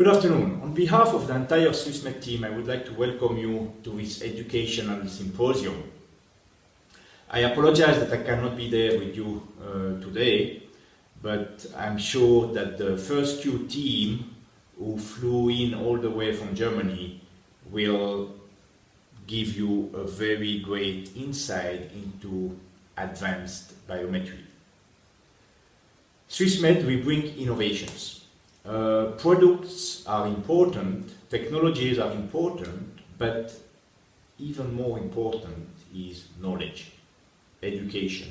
Good afternoon. On behalf of the entire SwissMed team, I would like to welcome you to this educational symposium. I apologize that I cannot be there with you today, but I'm sure that the First Q team who flew in all the way from Germany will give you a very great insight into advanced biometry. SwissMed, we bring innovations. Products are important, technologies are important, but even more important is knowledge, education,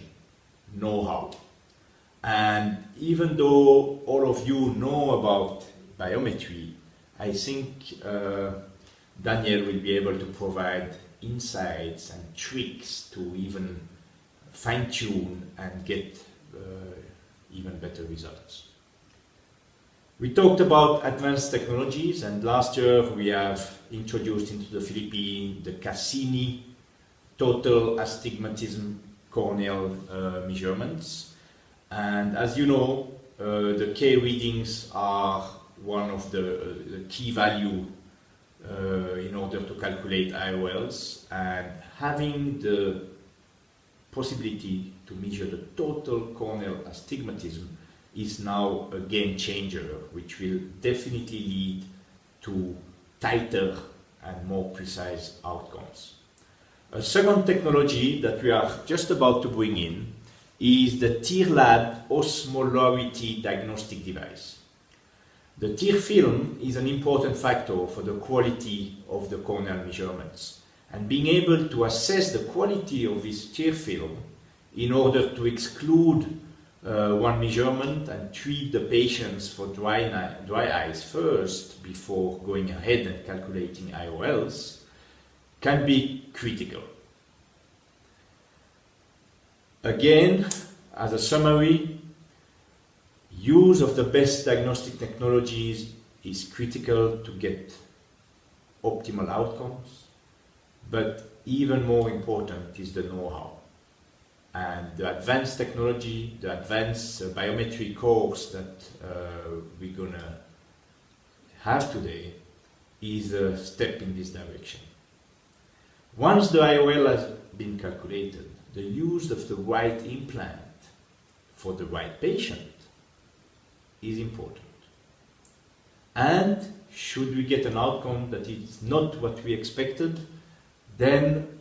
know-how. And even though all of you know about biometry, I think Daniel will be able to provide insights and tricks to even fine-tune and get even better results. We talked about advanced technologies, and last year we have introduced into the Philippines the Cassini total astigmatism corneal measurements. And as you know, the K readings are one of the key value in order to calculate IOLs, and having the possibility to measure the total corneal astigmatism is now a game changer, which will definitely lead to tighter and more precise outcomes. A second technology that we are just about to bring in is the TearLab osmolarity diagnostic device. The tear film is an important factor for the quality of the corneal measurements, and being able to assess the quality of this tear film in order to exclude one measurement and treat the patients for dry eyes first before going ahead and calculating IOLs can be critical. Again, as a summary, use of the best diagnostic technologies is critical to get optimal outcomes, but even more important is the know-how. And the advanced technology, the advanced biometry course that we're going to have today is a step in this direction. Once the IOL has been calculated, the use of the right implant for the right patient is important. And should we get an outcome that is not what we expected, then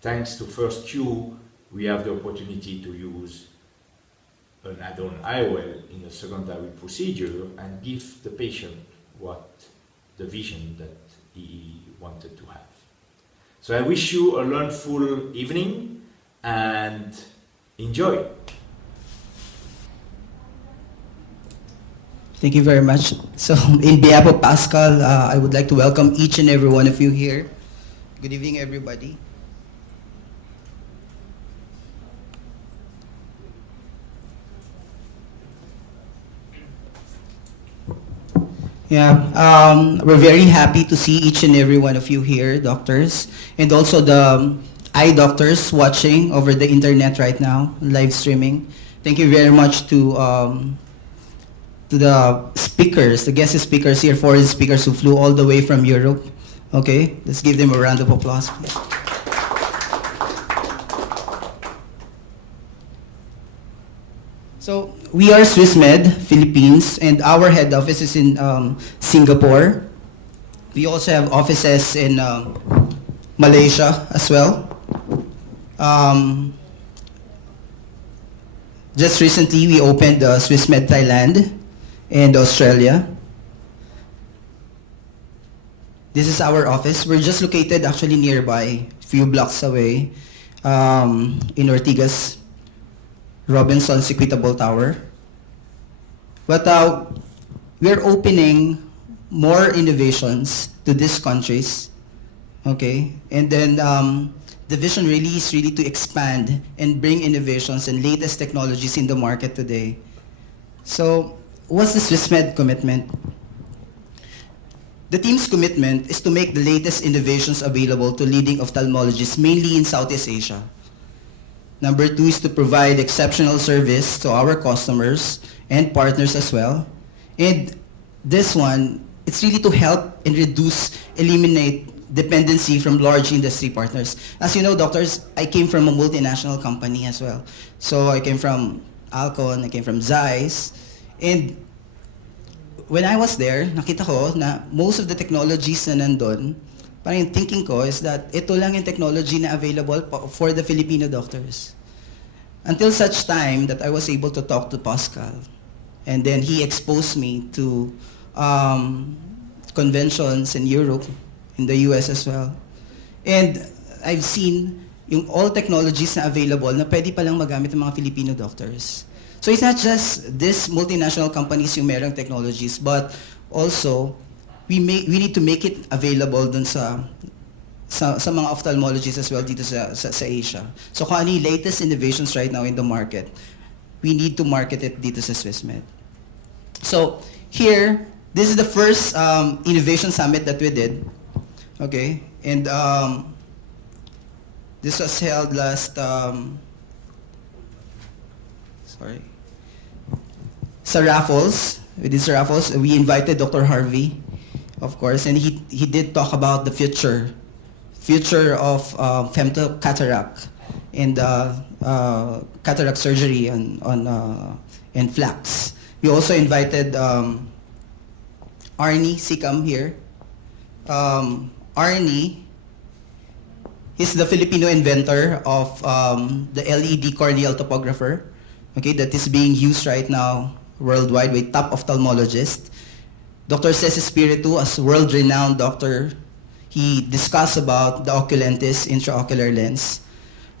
thanks to First Q, we have the opportunity to use an add-on IOL in a secondary procedure and give the patient the vision that he wanted to have. So I wish you a learnful evening and enjoy. Thank you very much. So in behalf of Pascal, I would like to welcome each and every one of you here. Good evening, everybody. Yeah, we're very happy to see each and every one of you here, doctors, and also the eye doctors watching over the internet right now, live streaming. Thank you very much to the speakers, the guest speakers here, foreign speakers who flew all the way from Europe. Okay, let's give them a round of applause, please. So we are SwissMed Philippines, and our head office is in Singapore. We also have offices in Malaysia as well. Just recently, we opened SwissMed Thailand and Australia. This is our office. We're just located actually nearby, a few blocks away, in Ortigas Robinson's Equitable Tower. But we're opening more innovations to these countries, okay? And then the vision really is to expand and bring innovations and latest technologies in the market today. So what's the SwissMed commitment? The team's commitment is to make the latest innovations available to leading ophthalmologists, mainly in Southeast Asia. Number two is to provide exceptional service to our customers and partners as well. And this one it's really to help and eliminate dependency from large industry partners. As you know, doctors, I came from a multinational company as well. So I came from Alcon, I came from Zeiss, and when I was there, nakita ko na most of the technologies na nandun, parang yung thinking ko is that ito lang yung technology na available for the Filipino doctors. Until such time that I was able to talk to Pascal. And then he exposed me to conventions in Europe, in the US as well. And I've seen yung all technologies na available na pwede palang magamit ng mga Filipino doctors. So it's not just this multinational companies yung merong technologies, but also we need to make it available dun sa mga ophthalmologists as well dito sa Asia. So kung ano yung latest innovations right now in the market, we need to market it dito sa SwissMed. So here, this is the first innovation summit that we did. Okay, and this was held last, sa Raffles. With this Raffles, we invited Dr. Harvey, of course, and he did talk about the future of femtocataract and cataract surgery and flax. We also invited Arnie Sikam here. Arnie is the Filipino inventor of the LED corneal topographer, okay, that is being used right now worldwide by top ophthalmologists. Dr. Cesc Espiritu, as world-renowned doctor, he discussed about the oculentis intraocular lens.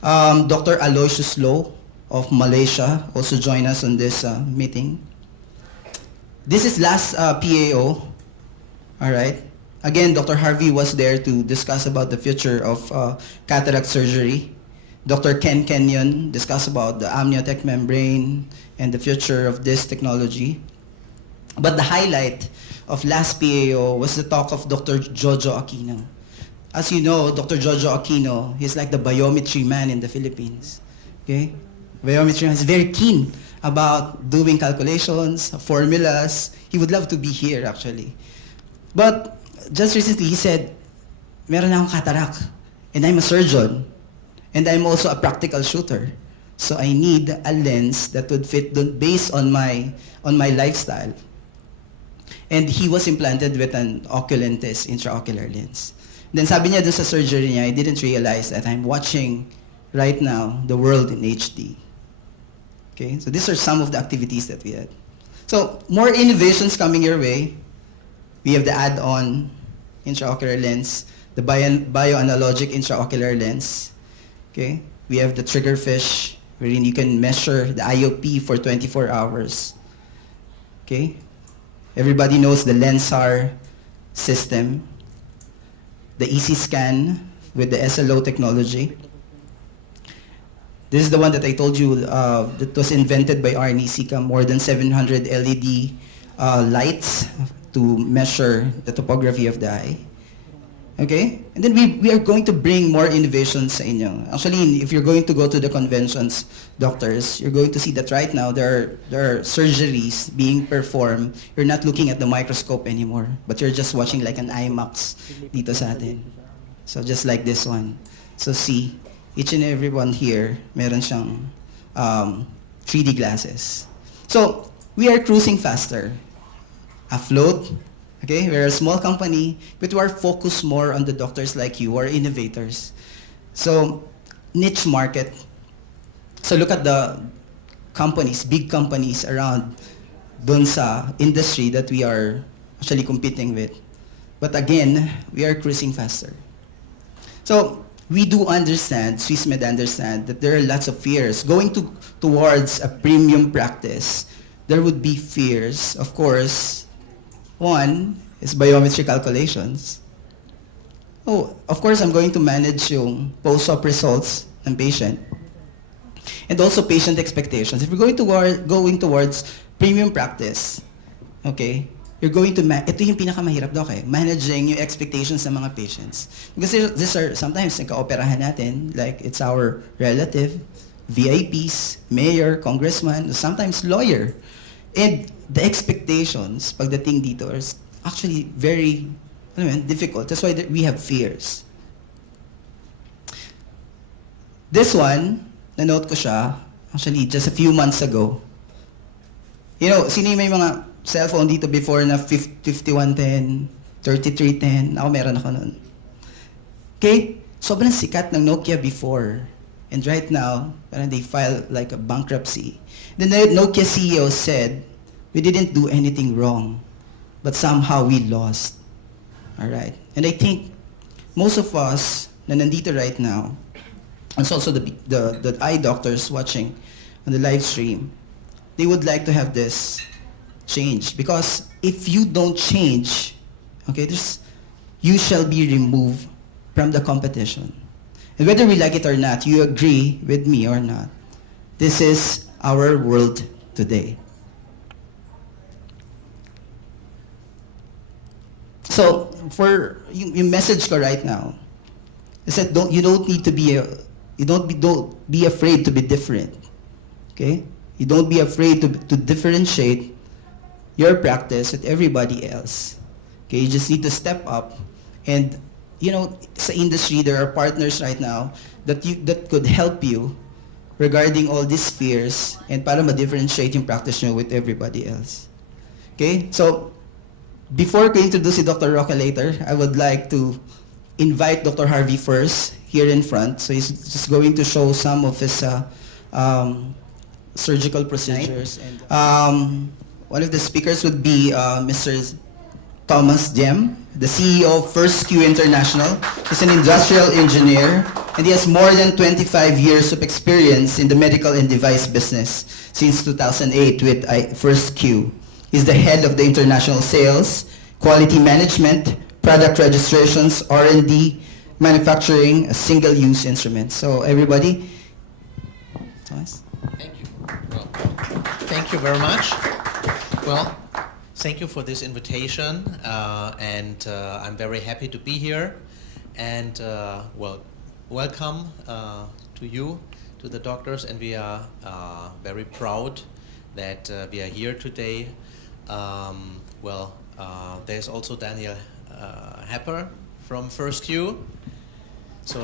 Dr. Aloysius Low of Malaysia also joined us on this meeting. This is last PAO, all right? Again, Dr. Harvey was there to discuss about the future of cataract surgery. Dr. Ken Kenyon discussed about the amniotic membrane and the future of this technology. But the highlight of last PAO was the talk of Dr. Jojo Aquino. As you know, Dr. Jojo Aquino, he's like the biometry man in the Philippines. Okay? Biometry man is very keen about doing calculations, formulas. He would love to be here actually. But just recently he said, meron na akong cataract and I'm a surgeon and I'm also a practical shooter. So I need a lens that would fit based on my lifestyle. And he was implanted with an oculentis intraocular lens. Then sabi niya doon sa surgery niya, I didn't realize that I'm watching right now the world in HD. Okay, so these are some of the activities that we had. So more innovations coming your way. We have the add-on intraocular lens, the bioanalogic intraocular lens. Okay, we have the triggerfish, wherein you can measure the IOP for 24 hours. Okay, everybody knows the LENSAR system, the EC scan with the SLO technology. This is the one that I told you that was invented by Arnie Sika, more than 700 LED lights to measure the topography of the eye. Okay? And then we are going to bring more innovations sa inyo. Actually, if you're going to go to the conventions, doctors, you're going to see that right now there are surgeries being performed. You're not looking at the microscope anymore, but you're just watching like an IMAX dito sa atin. So just like this one. So see, each and every one here, meron siyang 3D glasses. So we are cruising faster. Afloat, okay? We're a small company, but we are focused more on the doctors like you, who are innovators. So, niche market. So look at the companies, big companies around dun sa industry that we are actually competing with. But again, we are cruising faster. So, we do understand, SwissMed understand, that there are lots of fears. Going towards a premium practice, there would be fears, of course. One is biometry calculations. Oh, of course, I'm going to manage yung post-op results ng patient. And also patient expectations. If we're going towards premium practice, okay, you're going to, ito yung pinakamahirap daw managing yung expectations ng mga patients. Because these are sometimes nagka-operahan natin, like it's our relative, VIPs, mayor, congressman, sometimes lawyer. And the expectations pagdating dito actually very difficult. That's why we have fears. This one, na-note ko siya, actually just a few months ago. You know, sino yung may mga cellphone dito before na 5110, 3310? Ako meron ako nun. Okay? Sobrang sikat ng Nokia before. And right now, parang they filed like a bankruptcy. The Nokia CEO said, we didn't do anything wrong, but somehow we lost. Alright? And I think most of us na nandito right now, and also the eye doctors watching on the live stream, they would like to have this change. Because if you don't change, okay, you shall be removed from the competition. And whether we like it or not, you agree with me or not, this is our world today. So, for yung message ko right now, is that don't be afraid to be different. Okay? You don't be afraid to differentiate your practice with everybody else. Okay? You just need to step up, and you know, sa industry there are partners right now that could help you regarding all these fears and para ma-differentiate yung practice nyo with everybody else. Okay? So, before ko introduce si Dr. Roque later, I would like to invite Dr. Harvey first here in front. So he's just going to show some of his surgical procedures. And one of the speakers would be Mr. Thomas Jem, the CEO of First Q International. He's an industrial engineer, and he has more than 25 years of experience in the medical and device business since 2008 with First Q. He's the head of the international sales, quality management, product registrations, R&D, manufacturing, single-use instruments. So everybody, Thomas? Thank you. Well, thank you very much. Well, thank you for this invitation, and I'm very happy to be here. And well, welcome to you, to the doctors, and we are very proud that we are here today. Well, there's also Daniel Happer from First Q. So,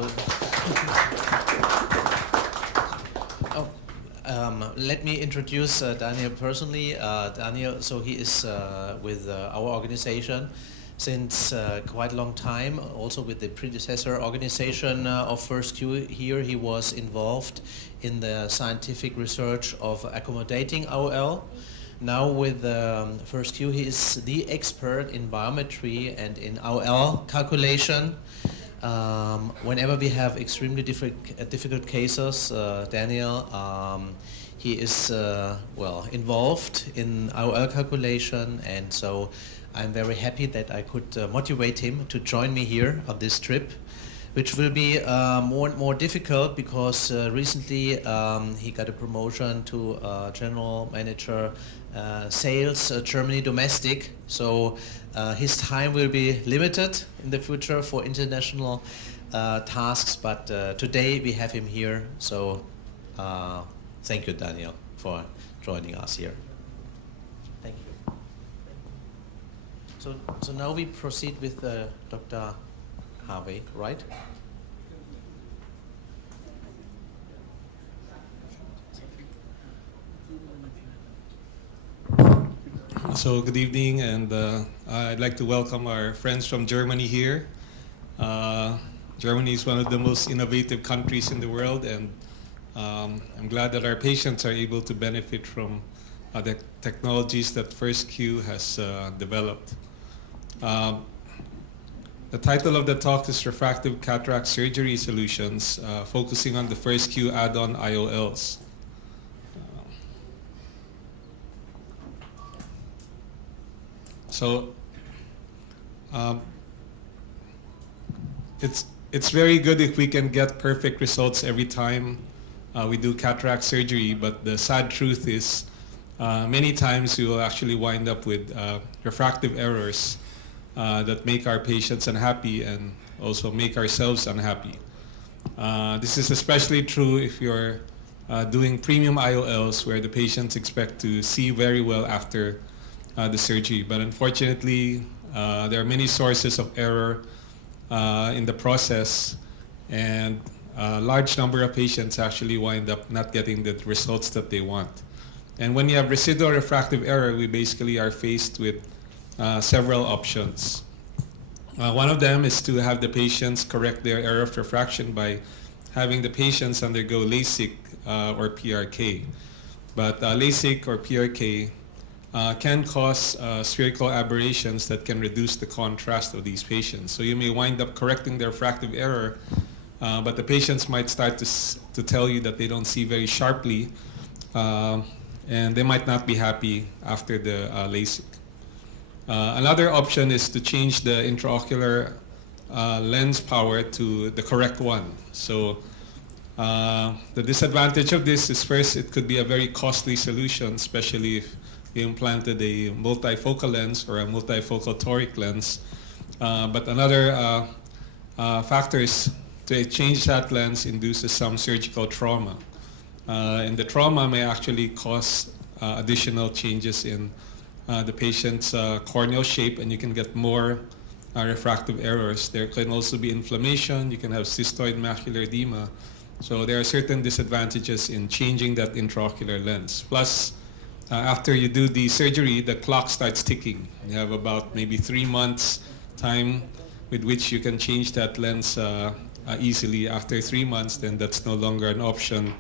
let me introduce Daniel personally. Daniel, so he is with our organization since quite a long time, also with the predecessor organization of First Q. Here he was involved in the scientific research of accommodating IOL. Now with First Q, he is the expert in biometry and in IOL calculation. Whenever we have extremely difficult cases, Daniel, he is well involved in IOL calculation, and so I'm very happy that I could motivate him to join me here on this trip, which will be more and more difficult because recently he got a promotion to general manager sales Germany domestic, so his time will be limited in the future for international tasks, but today we have him here, so thank you, Daniel, for joining us here. Thank you. So now we proceed with Dr. Harvey, right? So good evening, and I'd like to welcome our friends from Germany here. Germany is one of the most innovative countries in the world, and I'm glad that our patients are able to benefit from the technologies that First Q has developed. The title of the talk is Refractive Cataract Surgery Solutions, focusing on the First Q add-on IOLs. So it's very good if we can get perfect results every time we do cataract surgery, but the sad truth is many times we will actually wind up with refractive errors that make our patients unhappy and also make ourselves unhappy. This is especially true if you're doing premium IOLs where the patients expect to see very well after the surgery, but unfortunately There are many sources of error in the process, and a large number of patients actually wind up not getting the results that they want. And when you have residual refractive error, we basically are faced with several options. One of them is to have the patients correct their error of refraction by having the patients undergo LASIK or PRK. But LASIK or PRK can cause spherical aberrations that can reduce the contrast of these patients. So you may wind up correcting their refractive error, but the patients might start to tell you that they don't see very sharply, and they might not be happy after the LASIK. Another option is to change the intraocular lens power to the correct one. So the disadvantage of this is, first, it could be a very costly solution, especially if you implanted a multifocal lens or a multifocal toric lens. But another factor is to change that lens induces some surgical trauma. And the trauma may actually cause additional changes in the patient's corneal shape, and you can get more refractive errors. There can also be inflammation. You can have cystoid macular edema. So there are certain disadvantages in changing that intraocular lens. Plus, after you do the surgery, the clock starts ticking. You have about maybe 3 months time with which you can change that lens easily. After 3 months, then that's no longer an option.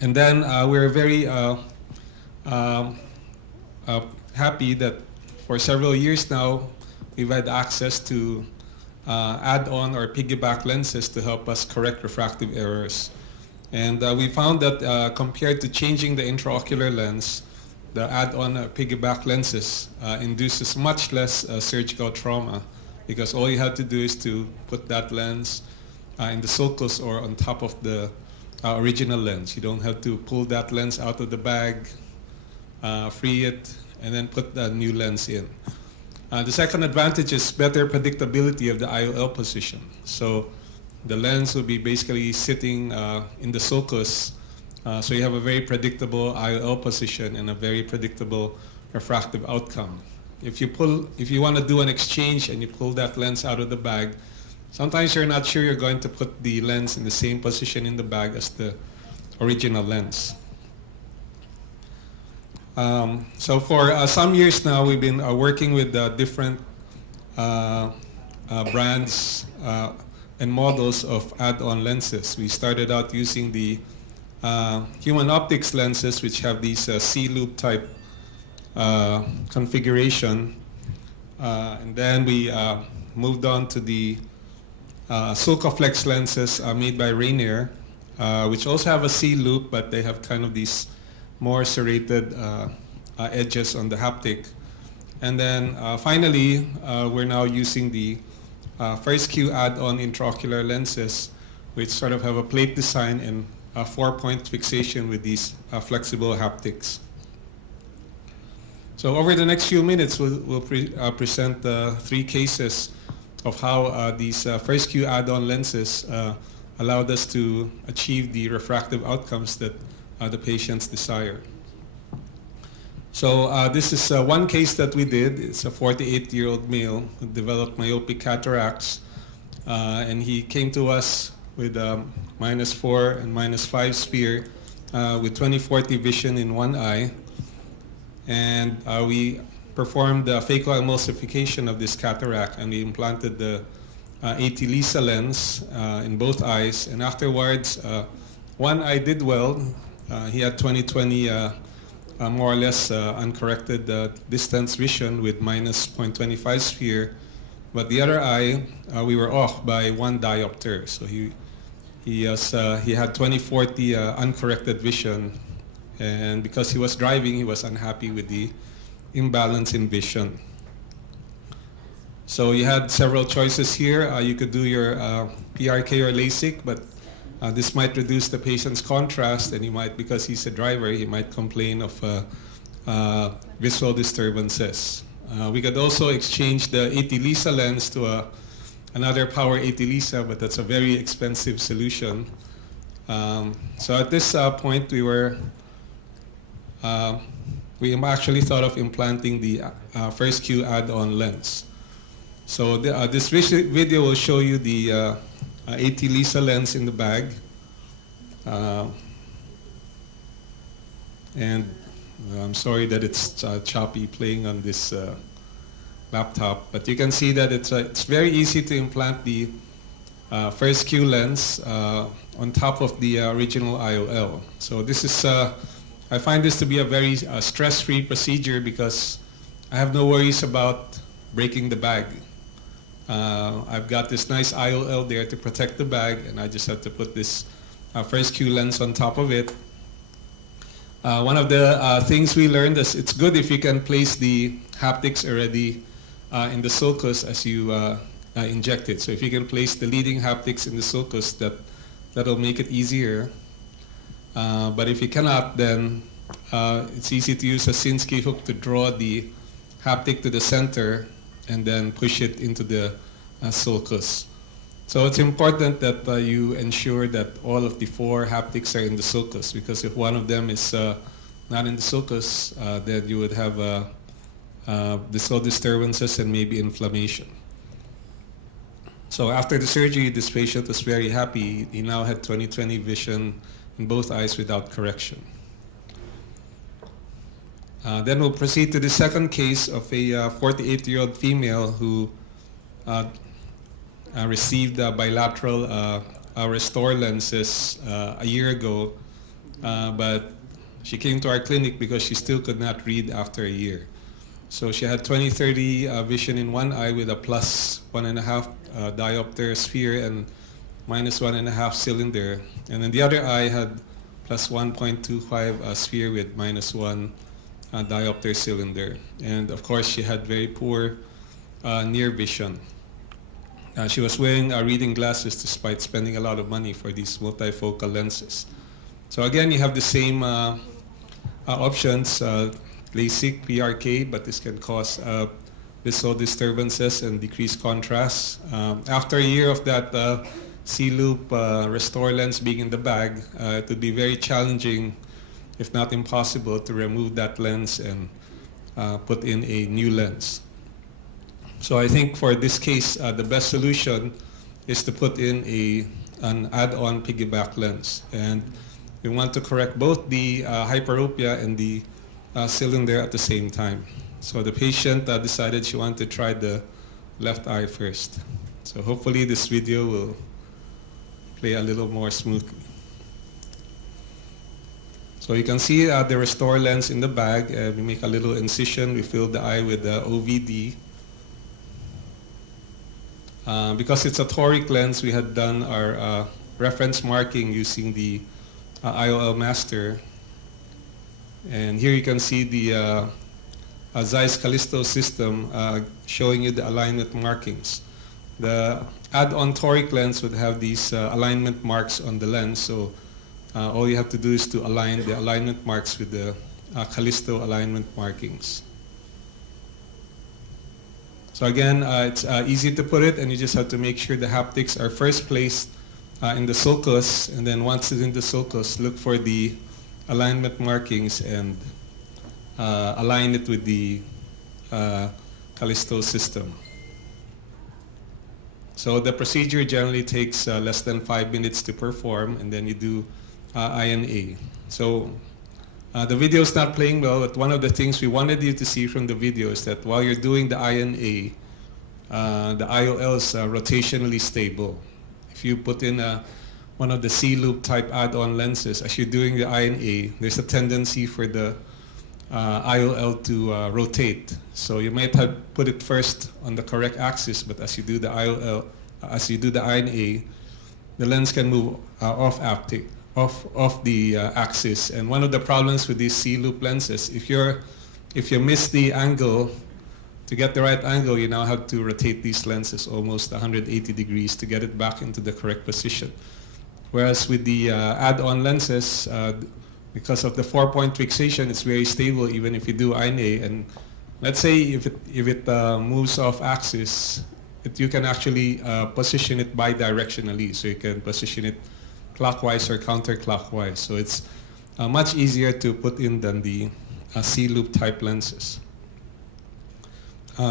And then we're very happy that for several years now, we've had access to add-on or piggyback lenses to help us correct refractive errors. And we found that compared to changing the intraocular lens, the add-on piggyback lenses induces much less surgical trauma, because all you have to do is to put that lens in the sulcus or on top of the original lens. You don't have to pull that lens out of the bag, free it, and then put the new lens in. The second advantage is better predictability of the IOL position. So the lens will be basically sitting in the sulcus, so you have a very predictable IOL position and a very predictable refractive outcome. If you want to do an exchange and you pull that lens out of the bag, sometimes you're not sure you're going to put the lens in the same position in the bag as the original lens. So for some years now, we've been working with different brands and models of add-on lenses. We started out using the human optics lenses, which have these C-loop type configuration. And then we moved on to the Sulcoflex lenses made by Rainier, which also have a C-loop, but they have kind of these more serrated edges on the haptic. And then finally, we're now using the First Q add-on intraocular lenses, which sort of have a plate design and a 4-point fixation with these flexible haptics. So over the next few minutes, we'll present 3 cases of how these First Q add-on lenses allowed us to achieve the refractive outcomes that the patients desire. So this is one case that we did. It's a 48-year-old male who developed myopic cataracts, and he came to us with -4 and -5 sphere with 20/40 vision in one eye, and we performed the phaco emulsification of this cataract, and we implanted the AT LISA lens in both eyes, and afterwards one eye did well. He had 20/20 more or less uncorrected distance vision with -0.25 sphere, but the other eye we were off by 1 diopter. So he had 20/40 uncorrected vision, and because he was driving, he was unhappy with the imbalance in vision. So you had several choices here. You could do your PRK or LASIK, but this might reduce the patient's contrast, and he might, because he's a driver, he might complain of visual disturbances. We could also exchange the AT LISA lens to another power AT LISA, but that's a very expensive solution. So at this point, we were we actually thought of implanting the first Q add-on lens. So this video will show you the 80 Lisa lens in the bag. And I'm sorry that it's choppy playing on this laptop, but you can see that it's very easy to implant the first Q lens on top of the original IOL. So this is, I find this to be a very stress-free procedure because I have no worries about breaking the bag. I've got this nice IOL there to protect the bag, and I just have to put this first Q lens on top of it. One of the things we learned is it's good if you can place the haptics already in the sulcus as you inject it. So if you can place the leading haptics in the sulcus, that'll make it easier. But if you cannot, then it's easy to use a Sinskey hook to draw the haptic to the center and then push it into the sulcus. So it's important that you ensure that all of the 4 haptics are in the sulcus, because if one of them is not in the sulcus, then you would have visual disturbances and maybe inflammation. So after the surgery, this patient was very happy. He now had 20/20 vision in both eyes without correction. Then we'll proceed to the second case of a 48-year-old female who received bilateral restore lenses a year ago, but she came to our clinic because she still could not read after a year. So she had 20/30 vision in one eye with a +1.5 diopter sphere and -1.5 cylinder, and then the other eye had +1.25 sphere with -1 diopter cylinder. And of course she had very poor near vision. She was wearing reading glasses despite spending a lot of money for these multifocal lenses. So again, you have the same options, LASIK, PRK, but this can cause visual disturbances and decreased contrast. After a year of that C-loop restore lens being in the bag, it would be very challenging, if not impossible, to remove that lens and put in a new lens. So I think for this case, the best solution is to put in an add-on piggyback lens. And we want to correct both the hyperopia and the cylinder at the same time. So the patient decided she wanted to try the left eye first. So hopefully this video will play a little more smoothly. So you can see the restore lens in the bag. We make a little incision. We fill the eye with the OVD. Because it's a toric lens, we had done our reference marking using the IOL master. And here you can see the Zeiss Callisto system showing you the alignment markings. The add-on toric lens would have these alignment marks on the lens, so all you have to do is to align the alignment marks with the Callisto alignment markings. So again, it's easy to put it, and you just have to make sure the haptics are first placed in the sulcus, and then once it's in the sulcus, look for the alignment markings and align it with the Callisto system. So the procedure generally takes less than 5 minutes to perform, and then you do INA. So the video is not playing well, but one of the things we wanted you to see from the video is that while you're doing the INA, the IOL is rotationally stable. If you put in one of the C-loop type add-on lenses, as you're doing the INA, there's a tendency for the IOL to rotate. So you might have put it first on the correct axis, but as you do the IOL, as you do the INA, the lens can move off the axis. And one of the problems with these C-loop lenses, if you miss the angle, to get the right angle, you now have to rotate these lenses almost 180 degrees to get it back into the correct position. Whereas with the add-on lenses, because of the 4-point fixation, it's very stable even if you do INA. And let's say if it moves off axis, you can actually position it bidirectionally. So you can position it clockwise or counterclockwise. So it's much easier to put in than the C-loop type lenses.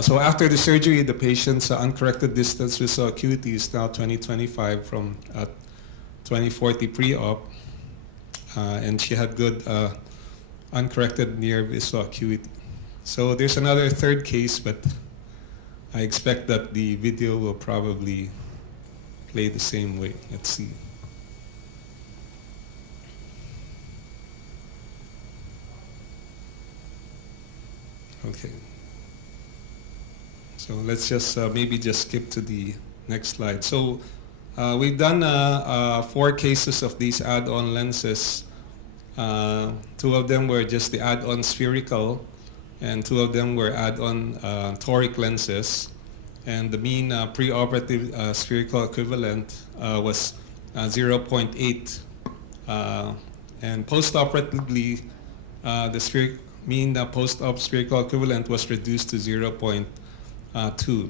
So after the surgery, the patient's uncorrected distance visual acuity is now 20/25 from 20/40 pre-op, and she had good uncorrected near visual acuity. So there's another third case, but I expect that the video will probably play the same way. Let's see. Okay. So let's just maybe just skip to the next slide. So we've done 4 cases of these add-on lenses. 2 of them were just the add-on spherical, and 2 of them were add-on toric lenses. And the mean preoperative spherical equivalent was 0.8. And postoperatively, the mean post-op spherical equivalent was reduced to 0.2.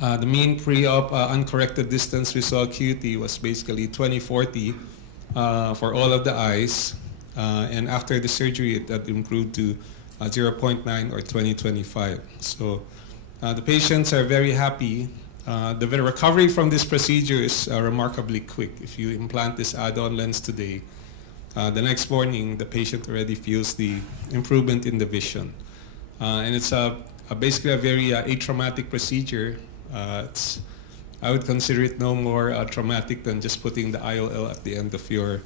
The mean pre-op uncorrected distance visual acuity was basically 20/40 for all of the eyes, and after the surgery it had improved to 0.9 or 20/25. So the patients are very happy. The recovery from this procedure is remarkably quick. If you implant this add-on lens today, the next morning the patient already feels the improvement in the vision. And it's basically a very atraumatic procedure. I would consider it no more traumatic than just putting the IOL at the end of your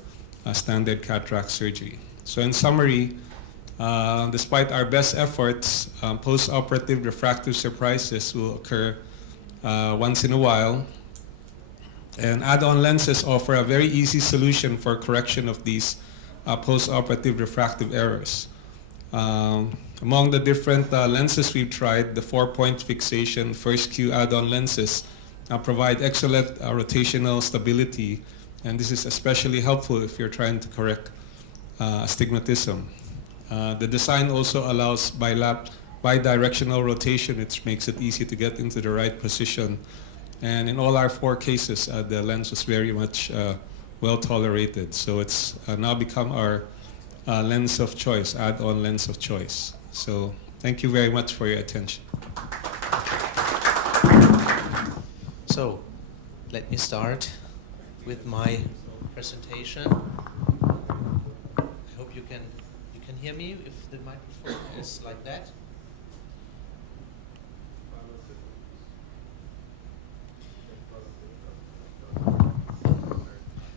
standard cataract surgery. So in summary, despite our best efforts, post-operative refractive surprises will occur once in a while. And add-on lenses offer a very easy solution for correction of these post-operative refractive errors. Among the different lenses we've tried, the 4-point fixation first Q add-on lenses provide excellent rotational stability, and this is especially helpful if you're trying to correct astigmatism. The design also allows bidirectional rotation, which makes it easy to get into the right position. And in all our 4 cases, the lens was very much well tolerated. So it's now become our lens of choice, add-on lens of choice. So thank you very much for your attention. So let me start with my presentation. I hope you can hear me if the microphone is like that.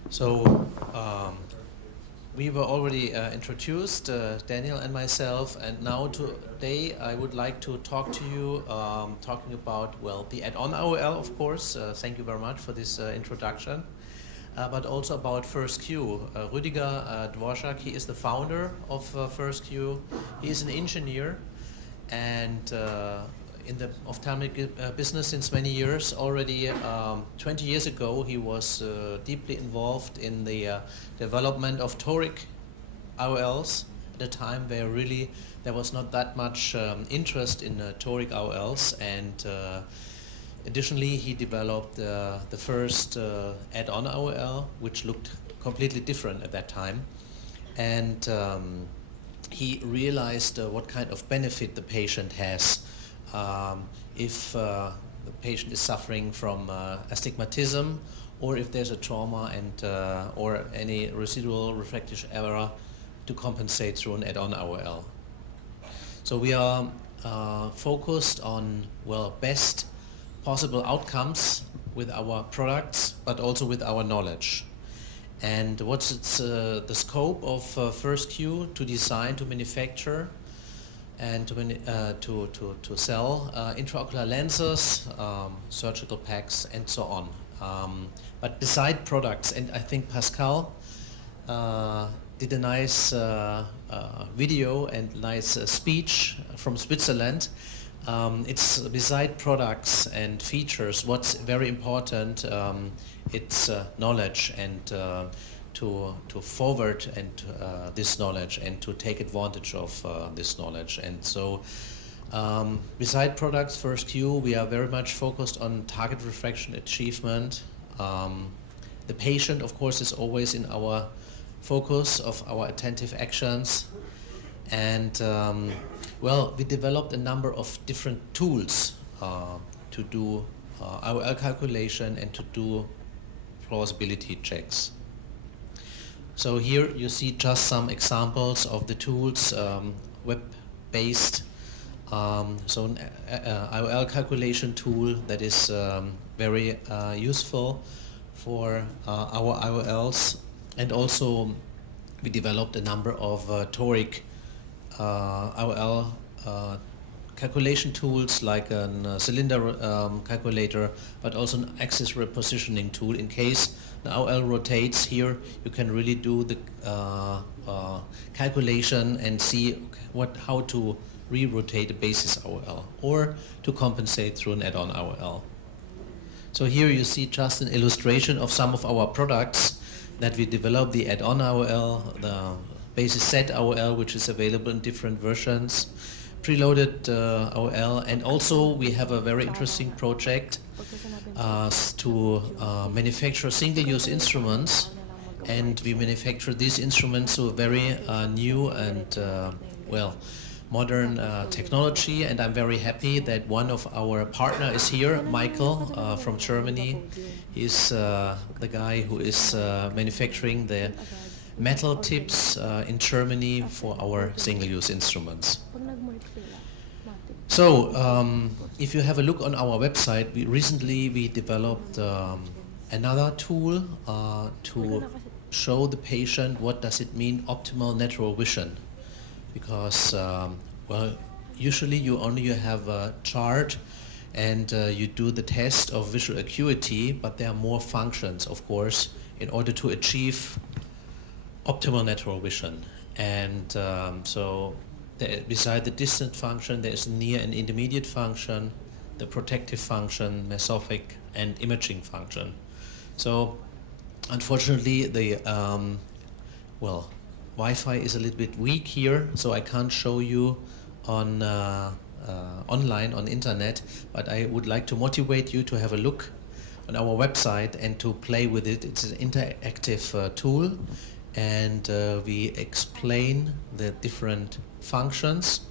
So we were already introduced, Daniel and myself, and now today I would like to talk to you, talking about, well, the add-on IOL, of course. Thank you very much for this introduction. But also about First Q. Rüdiger Dvorak, he is the founder of First Q. He is an engineer and in the ophthalmic business since many years. Already 20 years ago, he was deeply involved in the development of toric IOLs at a time where really there was not that much interest in toric IOLs, and additionally he developed the first add-on IOL, which looked completely different at that time, and he realized what kind of benefit the patient has if the patient is suffering from astigmatism, or if there's a trauma and or any residual refractive error, to compensate through an add-on IOL. So we are focused on, well, best possible outcomes with our products, but also with our knowledge. And what's the scope of First Q? To design, to manufacture, and to sell intraocular lenses, surgical packs, and so on. But beside products, and I think Pascal did a nice video and nice speech from Switzerland. It's beside products and features, what's very important, it's knowledge, and to forward and this knowledge and to take advantage of this knowledge. And so beside products, First Q, we are very much focused on target refraction achievement. The patient, of course, is always in our focus of our attentive actions. And well, we developed a number of different tools to do IOL calculation and to do plausibility checks. So here you see just some examples of the tools, web-based. So an IOL calculation tool that is very useful for our IOLs. And also we developed a number of toric IOL calculation tools like a cylinder calculator, but also an axis repositioning tool. In case the IOL rotates here, you can really do the calculation and see how to re-rotate a basis IOL or to compensate through an add-on IOL. So here you see just an illustration of some of our products that we developed, the add-on IOL, the basis set IOL, which is available in different versions, preloaded IOL, and also we have a very interesting project to manufacture single-use instruments, and we manufacture these instruments to a very new and well, modern technology, and I'm very happy that one of our partner is here, Michael from Germany. He's the guy who is manufacturing the metal tips in Germany for our single-use instruments. So if you have a look on our website, recently we developed another tool to show the patient what does it mean optimal natural vision. Because, well, usually you have a chart and you do the test of visual acuity, but there are more functions, of course, in order to achieve optimal natural vision. And so beside the distant function, there is a near and intermediate function, the protective function, mesophic, and imaging function. So unfortunately, the, well, Wi-Fi is a little bit weak here, so I can't show you on online, on internet, but I would like to motivate you to have a look on our website and to play with it. It's an interactive tool, and we explain the different functions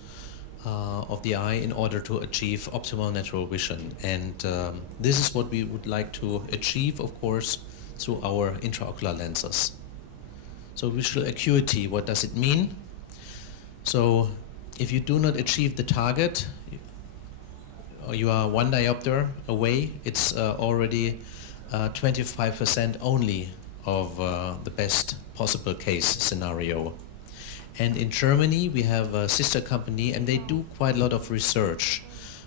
of the eye in order to achieve optimal natural vision. And this is what we would like to achieve, of course, through our intraocular lenses. So visual acuity, what does it mean? So if you do not achieve the target, or you are 1 diopter away, it's already 25% only of the best possible case scenario. And in Germany, we have a sister company, and they do quite a lot of research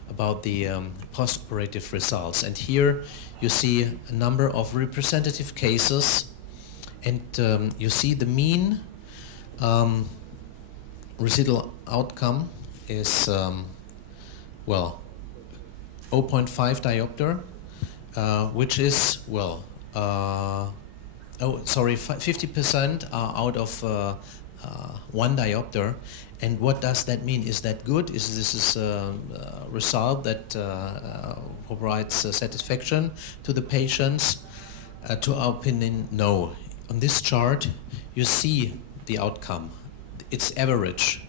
about the post-operative results. And here you see a number of representative cases, and you see the mean residual outcome is, well, 0.5 diopter, which is, well, 50% are out of 1 diopter. And what does that mean? Is that good? Is this a result that provides satisfaction to the patients? To our opinion, no. On this chart, you see the outcome. It's average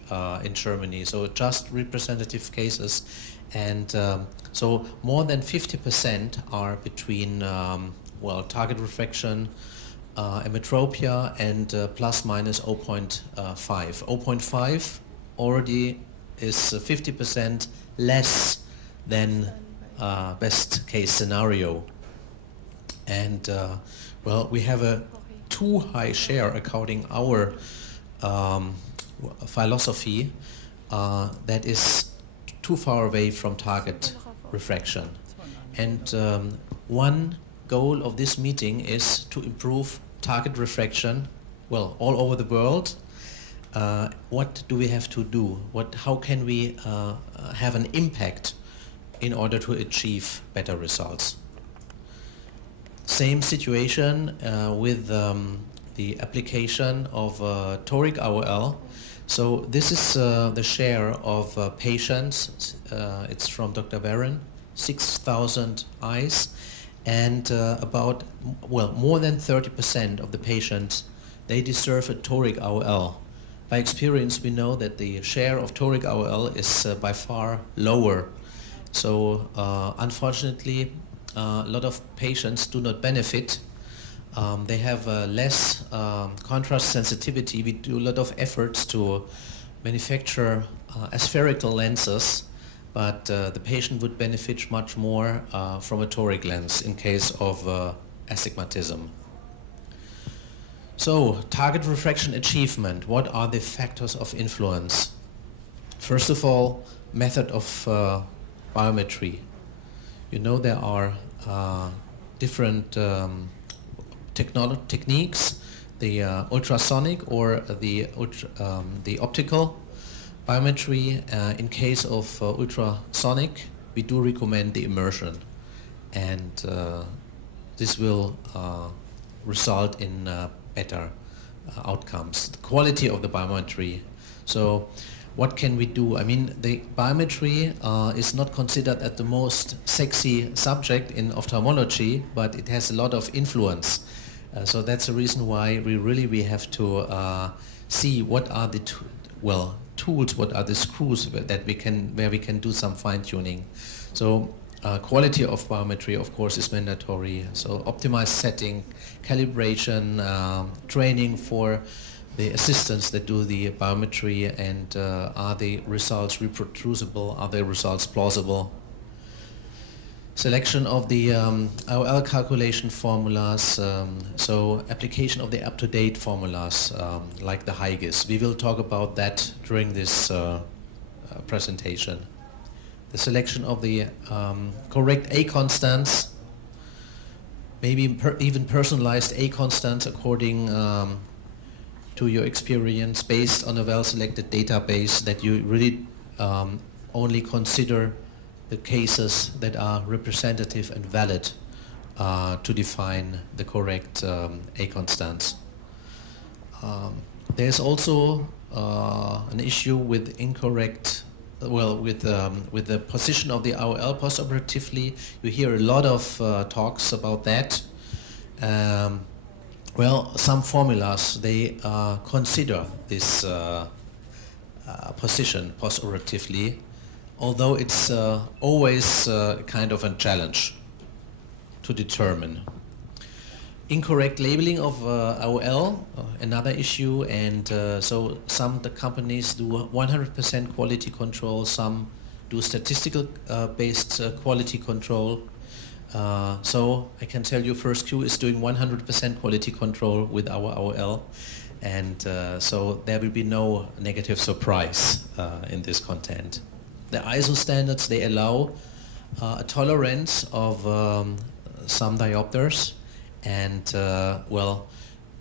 in Germany, so just representative cases. And so more than 50% are between, well, target refraction, emetropia, and plus minus 0.5. 0.5 already is 50% less than best case scenario. And well, we have a too high share according our philosophy that is too far away from target refraction. And one goal of this meeting is to improve target refraction, well, all over the world. What do we have to do? How can we have an impact in order to achieve better results? Same situation with the application of toric IOL. So this is the share of patients. It's from Dr. Warren, 6,000 eyes, and about, well, more than 30% of the patients, they deserve a toric IOL by experience we know that the share of toric IOL is by far lower. So unfortunately, a lot of patients do not benefit. They have less contrast sensitivity. We do a lot of efforts to manufacture aspherical lenses, but the patient would benefit much more from a toric lens in case of astigmatism. So, target refraction achievement. What are the factors of influence? First of all, method of biometry. You know there are different techniques, the ultrasonic or the optical biometry. In case of ultrasonic, we do recommend the immersion, and this will result in better outcomes. The quality of the biometry. So what can we do? I mean, the biometry is not considered as the most sexy subject in ophthalmology, but it has a lot of influence. So that's the reason why we have to see what are the tools, what are the screws that where we can do some fine-tuning. So quality of biometry, of course, is mandatory. So optimized setting, calibration, training for the assistants that do the biometry, and are the results reproducible, are the results plausible. Selection of the IOL calculation formulas, so application of the up-to-date formulas like the HIGIS. We will talk about that during this presentation. The selection of the correct A constants, maybe even personalized A constants according to your experience, based on a well-selected database that you really only consider the cases that are representative and valid to define the correct A constants. There's also an issue with incorrect, with the position of the IOL postoperatively. You hear a lot of talks about that. Some formulas, they consider this position postoperatively, although it's always kind of a challenge to determine. Incorrect labeling of IOL, another issue, and so some the companies do 100% quality control, some do statistical based quality control. So I can tell you First Q is doing 100% quality control with our IOL, and so there will be no negative surprise in this content. The ISO standards, they allow a tolerance of some diopters, and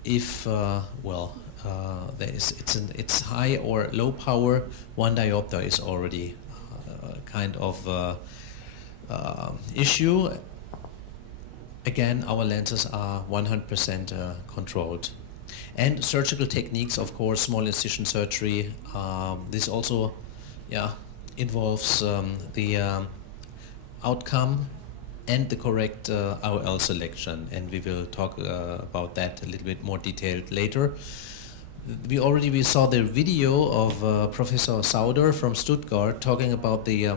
if it's high or low power, 1 diopter is already kind of issue. Again, our lenses are 100% controlled. And surgical techniques, of course, small incision surgery. This also, involves the outcome and the correct IOL selection, and we will talk about that a little bit more detailed later. We saw the video of Professor Sauder from Stuttgart talking about the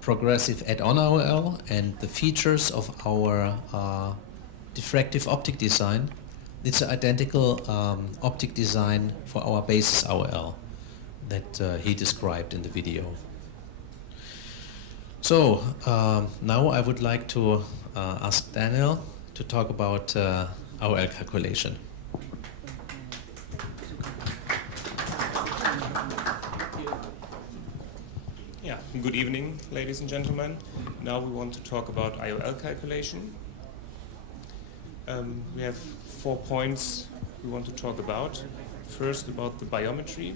progressive add-on IOL and the features of our diffractive optic design. It's an identical optic design for our basis IOL that he described in the video. So now I would like to ask Daniel to talk about IOL calculation. Yeah, good evening, ladies and gentlemen. Now we want to talk about IOL calculation. We have 4 points we want to talk about. First, about the biometry.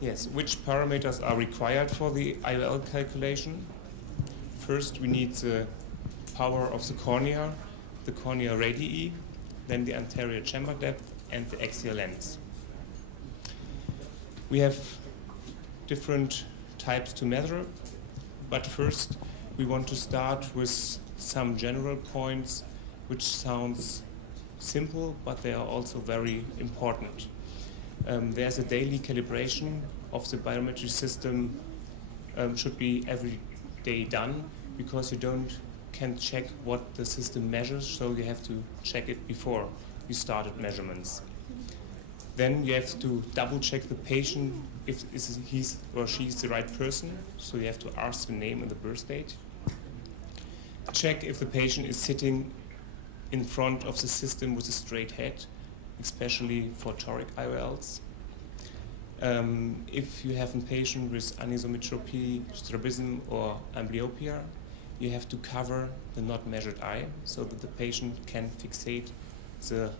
Yes, which parameters are required for the IOL calculation? First, we need the power of the cornea radii, then the anterior chamber depth, and the axial length. We have different types to measure, but first we want to start with some general points which sounds simple, but they are also very important. There's a daily calibration of the biometry system, should be every day done, because you can't check what the system measures, so you have to check it before you started measurements. Then you have to double check the patient if he's or she's the right person, so you have to ask the name and the birth date. Check if the patient is sitting in front of the system with a straight head, especially for toric IOLs. If you have a patient with anisometropy, strabism, or amblyopia, you have to cover the not measured eye so that the patient can fixate the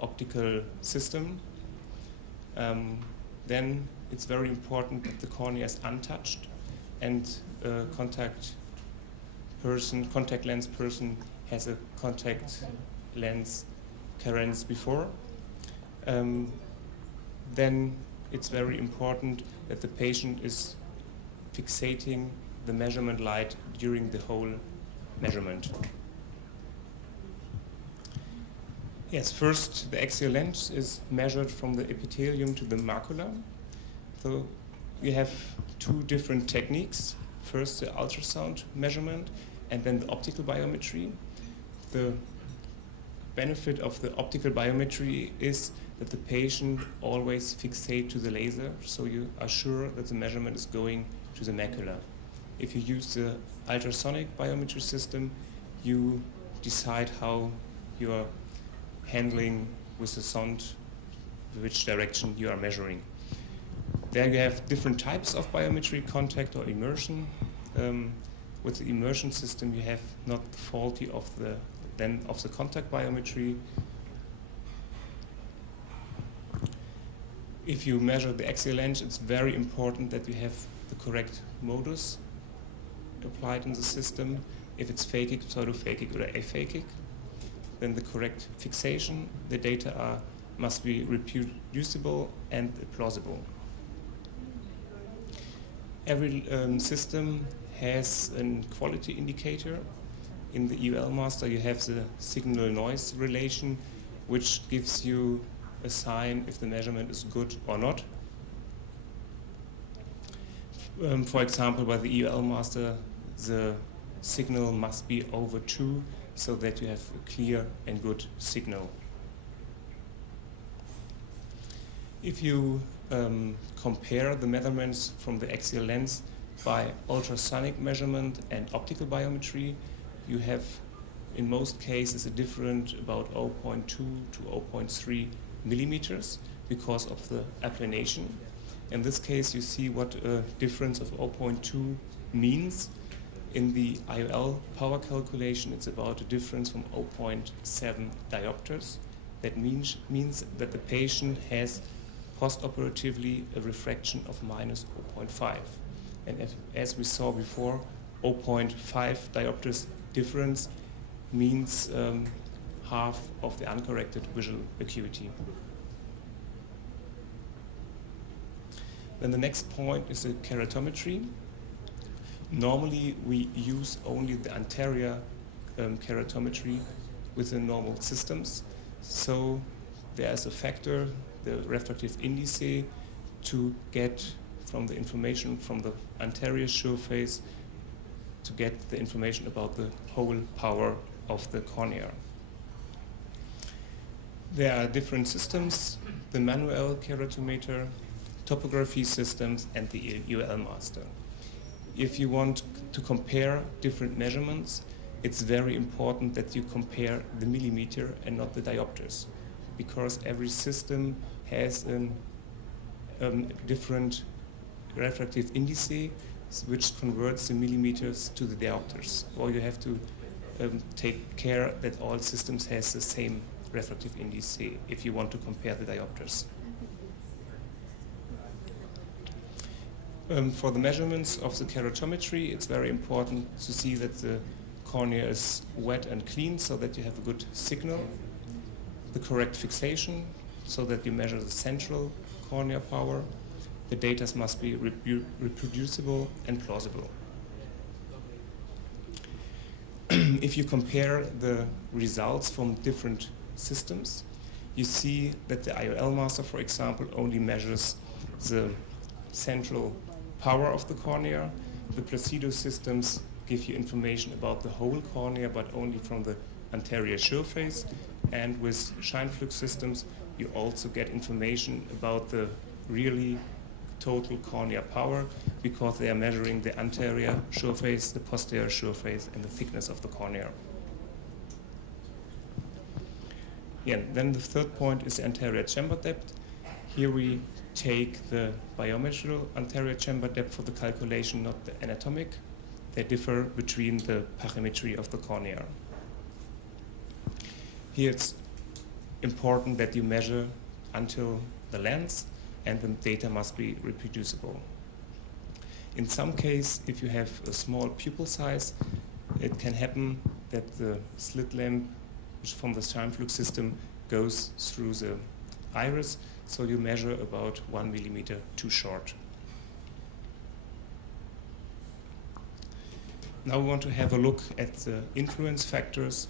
optical system. Then it's very important that the cornea is untouched and contact lens person has a contact lens carens before. Then it's very important that the patient is fixating the measurement light during the whole measurement. Yes, first the axial length is measured from the epithelium to the macula. So we have two different techniques. First the ultrasound measurement and then the optical biometry. The benefit of the optical biometry is that the patient always fixate to the laser, so you are sure that the measurement is going to the macula. If you use the ultrasonic biometry system, you decide how you are handling with the sound, which direction you are measuring. There you have different types of biometry, contact or immersion. With the immersion system, you have not the faulty of the contact biometry. If you measure the axial length, it's very important that you have the correct modus applied in the system. If it's phakic, pseudophakic, or aphakic, then the correct fixation. The data must be reproducible and plausible. Every system has a quality indicator. In the EOL master, you have the signal-noise relation, which gives you a sign if the measurement is good or not. For example, by the EOL master, the signal must be over 2 so that you have a clear and good signal. If you compare the measurements from the axial lens by ultrasonic measurement and optical biometry, you have in most cases a difference about 0.2 to 0.3 millimeters because of the applanation. In this case, you see what a difference of 0.2 means. In the IOL power calculation, it's about a difference from 0.7 diopters. That means that the patient has postoperatively a refraction of minus 0.5. And as we saw before, 0.5 diopters difference means half of the uncorrected visual acuity. Then the next point is the keratometry. Normally we use only the anterior keratometry within normal systems. So there's a factor, the refractive indice, to get from the information from the anterior surface to get the information about the whole power of the cornea. There are different systems, the manual keratometer, topography systems, and the EOL master. If you want to compare different measurements, it's very important that you compare the millimeter and not the diopters, because every system has a different refractive indice which converts the millimeters to the diopters, or you have to take care that all systems has the same refractive indice if you want to compare the diopters. For the measurements of the keratometry, it's very important to see that the cornea is wet and clean so that you have a good signal, the correct fixation so that you measure the central cornea power. The data must be reproducible and plausible. If you compare the results from different systems, you see that the IOL master, for example, only measures the central power of the cornea. The Placido systems give you information about the whole cornea, but only from the anterior surface. And with Scheinflug systems, you also get information about the really total cornea power, because they are measuring the anterior surface, the posterior surface, and the thickness of the cornea. Yeah, then the third point is the anterior chamber depth. Here we take the biometrical anterior chamber depth for the calculation, not the anatomic. They differ between the pachymetry of the cornea. Here it's important that you measure until the lens, and the data must be reproducible. In some case, if you have a small pupil size, it can happen that the slit lamp from the Scheinflug system goes through the iris, so you measure about 1 millimeter too short. Now we want to have a look at the influence factors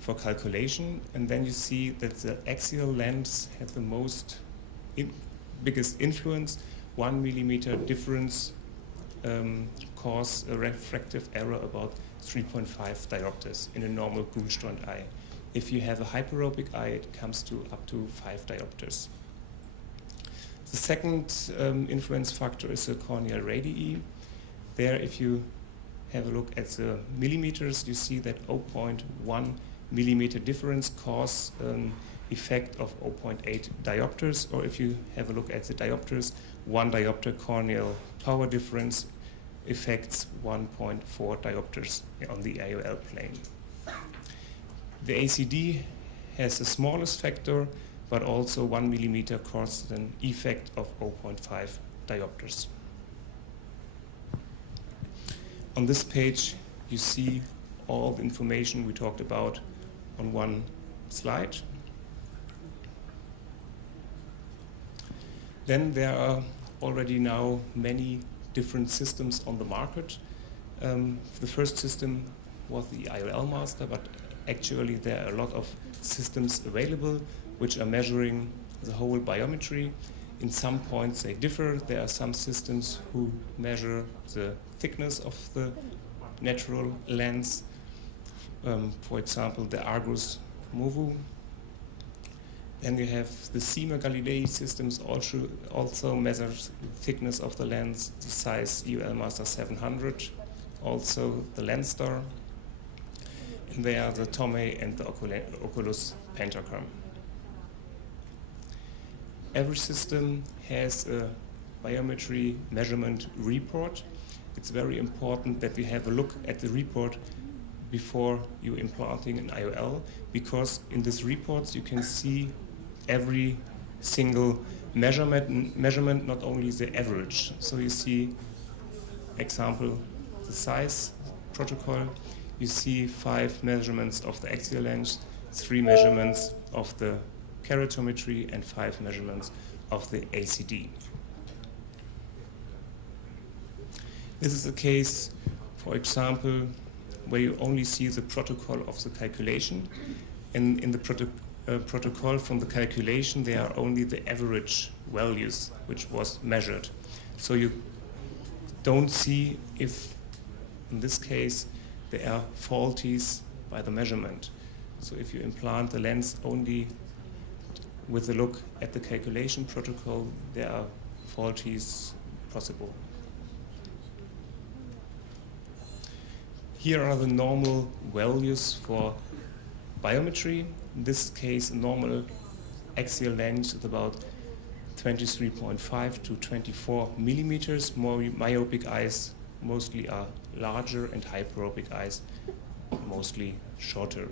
for calculation, and then you see that the axial lens had the biggest influence. 1 millimeter difference cause a refractive error about 3.5 diopters in a normal Grunstrand eye. If you have a hyperopic eye, it comes to up to 5 diopters. The second influence factor is the corneal radii. There, if you have a look at the millimeters, you see that 0.1 millimeter difference cause effect of 0.8 diopters, or if you have a look at the diopters, 1 diopter corneal power difference affects 1.4 diopters on the IOL plane. The ACD has the smallest factor, but also 1 millimeter causes an effect of 0.5 diopters. On this page, you see all the information we talked about on one slide. Then there are already now many different systems on the market. The first system was the IOL master, but actually there are a lot of systems available which are measuring the whole biometry. In some points they differ. There are some systems who measure the thickness of the natural lens. For example, the Argus Movu. Then you have the Sima Galilei systems also measures the thickness of the lens, the size UL Master 700, also the Lensstar. And there are the Tomei and the Oculus Pentagram. Every system has a biometry measurement report. It's very important that we have a look at the report before you implanting an IOL, because in these reports you can see every single measurement, not only the average. So you see, example, the size protocol. You see 5 measurements of the axial length, 3 measurements of the keratometry, and 5 measurements of the ACD. This is a case, for example, where you only see the protocol of the calculation. In the protocol from the calculation, there are only the average values which was measured. So you don't see if, in this case, there are faulties by the measurement. So if you implant the lens only with a look at the calculation protocol, there are faulties possible. Here are the normal values for biometry. In this case, a normal axial length is about 23.5 to 24 millimeters. More myopic eyes mostly are larger, and hyperopic eyes mostly shorter.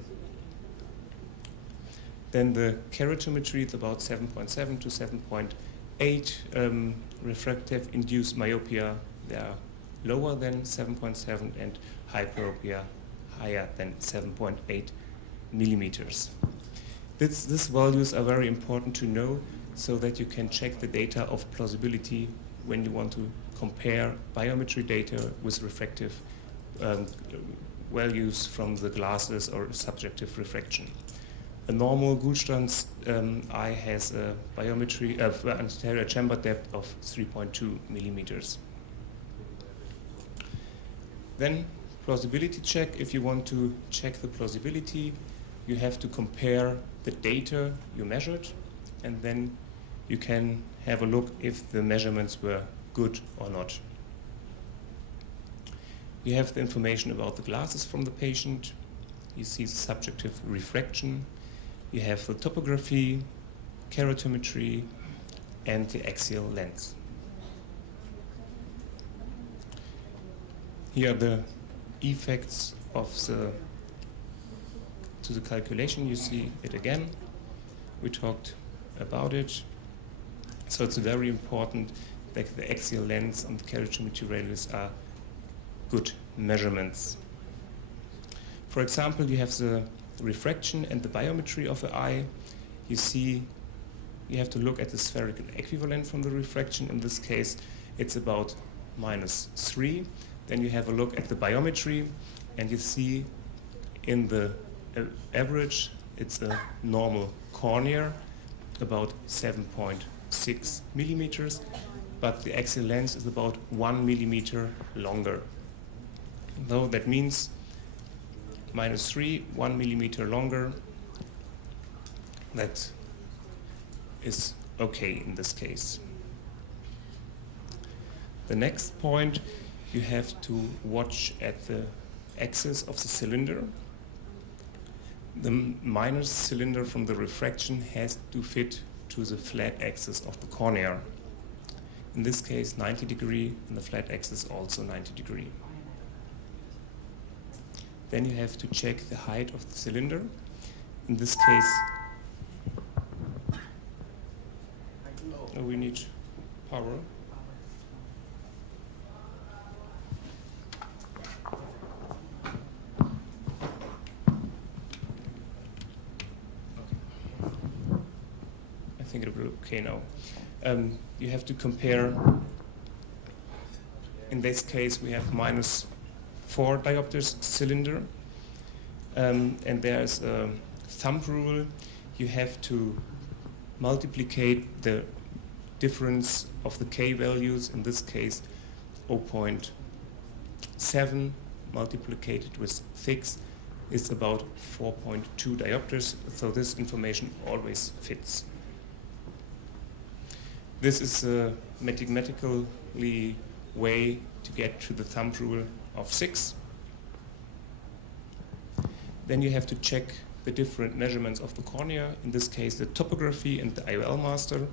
Then the keratometry is about 7.7 to 7.8. Refractive induced myopia, they are lower than 7.7, and hyperopia higher than 7.8 millimeters. These values are very important to know so that you can check the data of plausibility when you want to compare biometry data with refractive values from the glasses or subjective refraction. A normal Gulstran's eye has a biometry of anterior chamber depth of 3.2 millimeters. Then plausibility check. If you want to check the plausibility, you have to compare the data you measured, and then you can have a look if the measurements were good or not. You have the information about the glasses from the patient. You see the subjective refraction. You have the topography, keratometry, and the axial lens. Here are the effects of the calculation. You see it again. We talked about it. So it's very important that the axial lens and the keratometry radius are good measurements. For example, you have the refraction and the biometry of the eye. You see, you have to look at the spherical equivalent from the refraction. In this case, it's about -3. Then you have a look at the biometry, and you see in the average, it's a normal cornea, about 7.6 millimeters, but the axial lens is about 1 millimeter longer. Though that means -3, 1 millimeter longer, that is okay in this case. The next point, you have to watch at the axis of the cylinder. The minus cylinder from the refraction has to fit to the flat axis of the cornea. In this case, 90 degree, and the flat axis also 90 degree. Then you have to check the height of the cylinder. In this case, we need power. I think it will be okay now. You have to compare. In this case, we have -4 diopters cylinder, and there's a thumb rule. You have to multiplicate the difference of the K values, in this case 0.7 multiplied with 6 is about 4.2 diopters, so this information always fits. This is a mathematical way to get to the thumb rule of 6. Then you have to check the different measurements of the cornea, in this case the topography and the IOL master.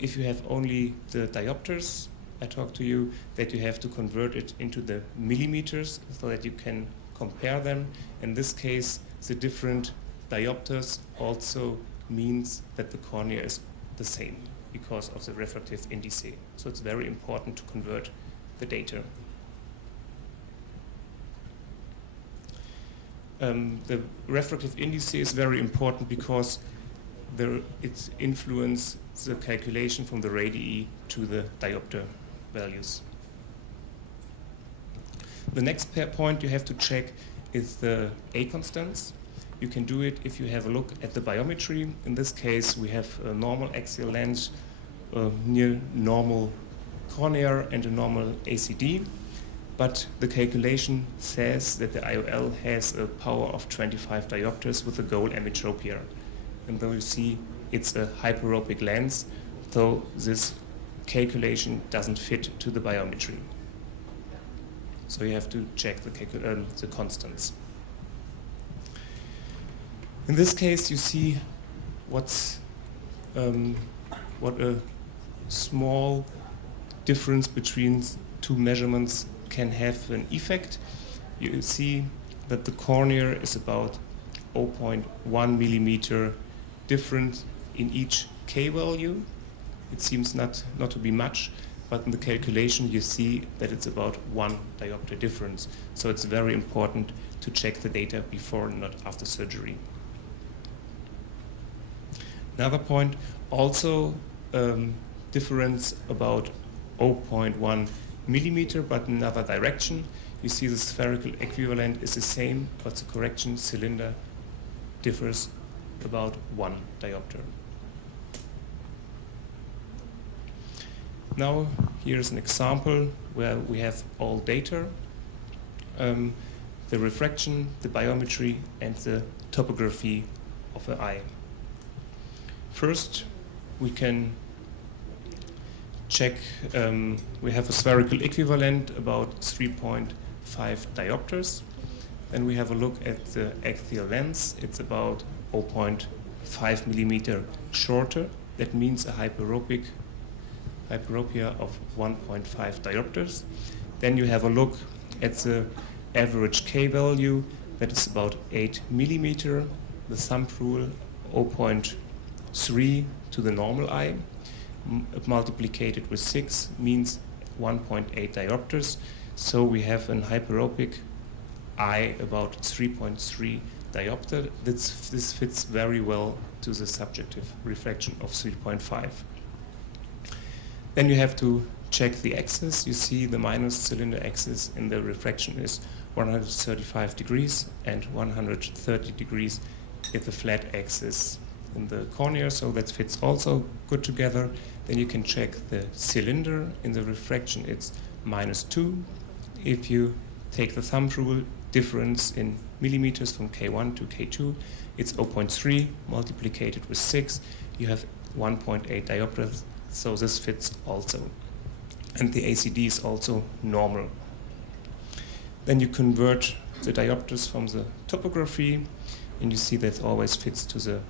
If you have only the diopters, I talked to you that you have to convert it into the millimeters so that you can compare them. In this case, the different diopters also means that the cornea is the same because of the refractive indice. So it's very important to convert the data. The refractive indice is very important because it influences the calculation from the radii to the diopter values. The next point you have to check is the A constants. You can do it if you have a look at the biometry. In this case, we have a normal axial lens, near normal cornea, and a normal ACD. But the calculation says that the IOL has a power of 25 diopters with a goal emmetropia. And though you see it's a hyperopic lens, so this calculation doesn't fit to the biometry. So you have to check the constants. In this case, you see what a small difference between two measurements can have an effect. You see that the cornea is about 0.1 millimeter different in each K value. It seems not to be much, but in the calculation you see that it's about 1 diopter difference. So it's very important to check the data before and not after surgery. Another point, also difference about 0.1 millimeter, but in another direction. You see the spherical equivalent is the same, but the correction cylinder differs about 1 diopter. Now here's an example where we have all data, the refraction, the biometry, and the topography of the eye. First, we can check, we have a spherical equivalent about 3.5 diopters. Then we have a look at the axial lens. It's about 0.5 millimeter shorter. That means a hyperopia of 1.5 diopters. Then you have a look at the average K value. That is about 8 millimeter. The thumb rule 0.3 to the normal eye. Multiplied with 6 means 1.8 diopters. So we have an hyperopic eye about 3.3 diopter. This fits very well to the subjective refraction of 3.5. Then you have to check the axis. You see the minus cylinder axis in the refraction is 135 degrees and 130 degrees at the flat axis in the cornea, so that fits also good together. Then you can check the cylinder. In the refraction it's -2. If you take the thumb rule, difference in millimeters from K1 to K2, it's 0.3 multiplied with 6. You have 1.8 diopters, so this fits also. And the ACD is also normal. Then you convert the diopters from the topography, and you see that always fits to the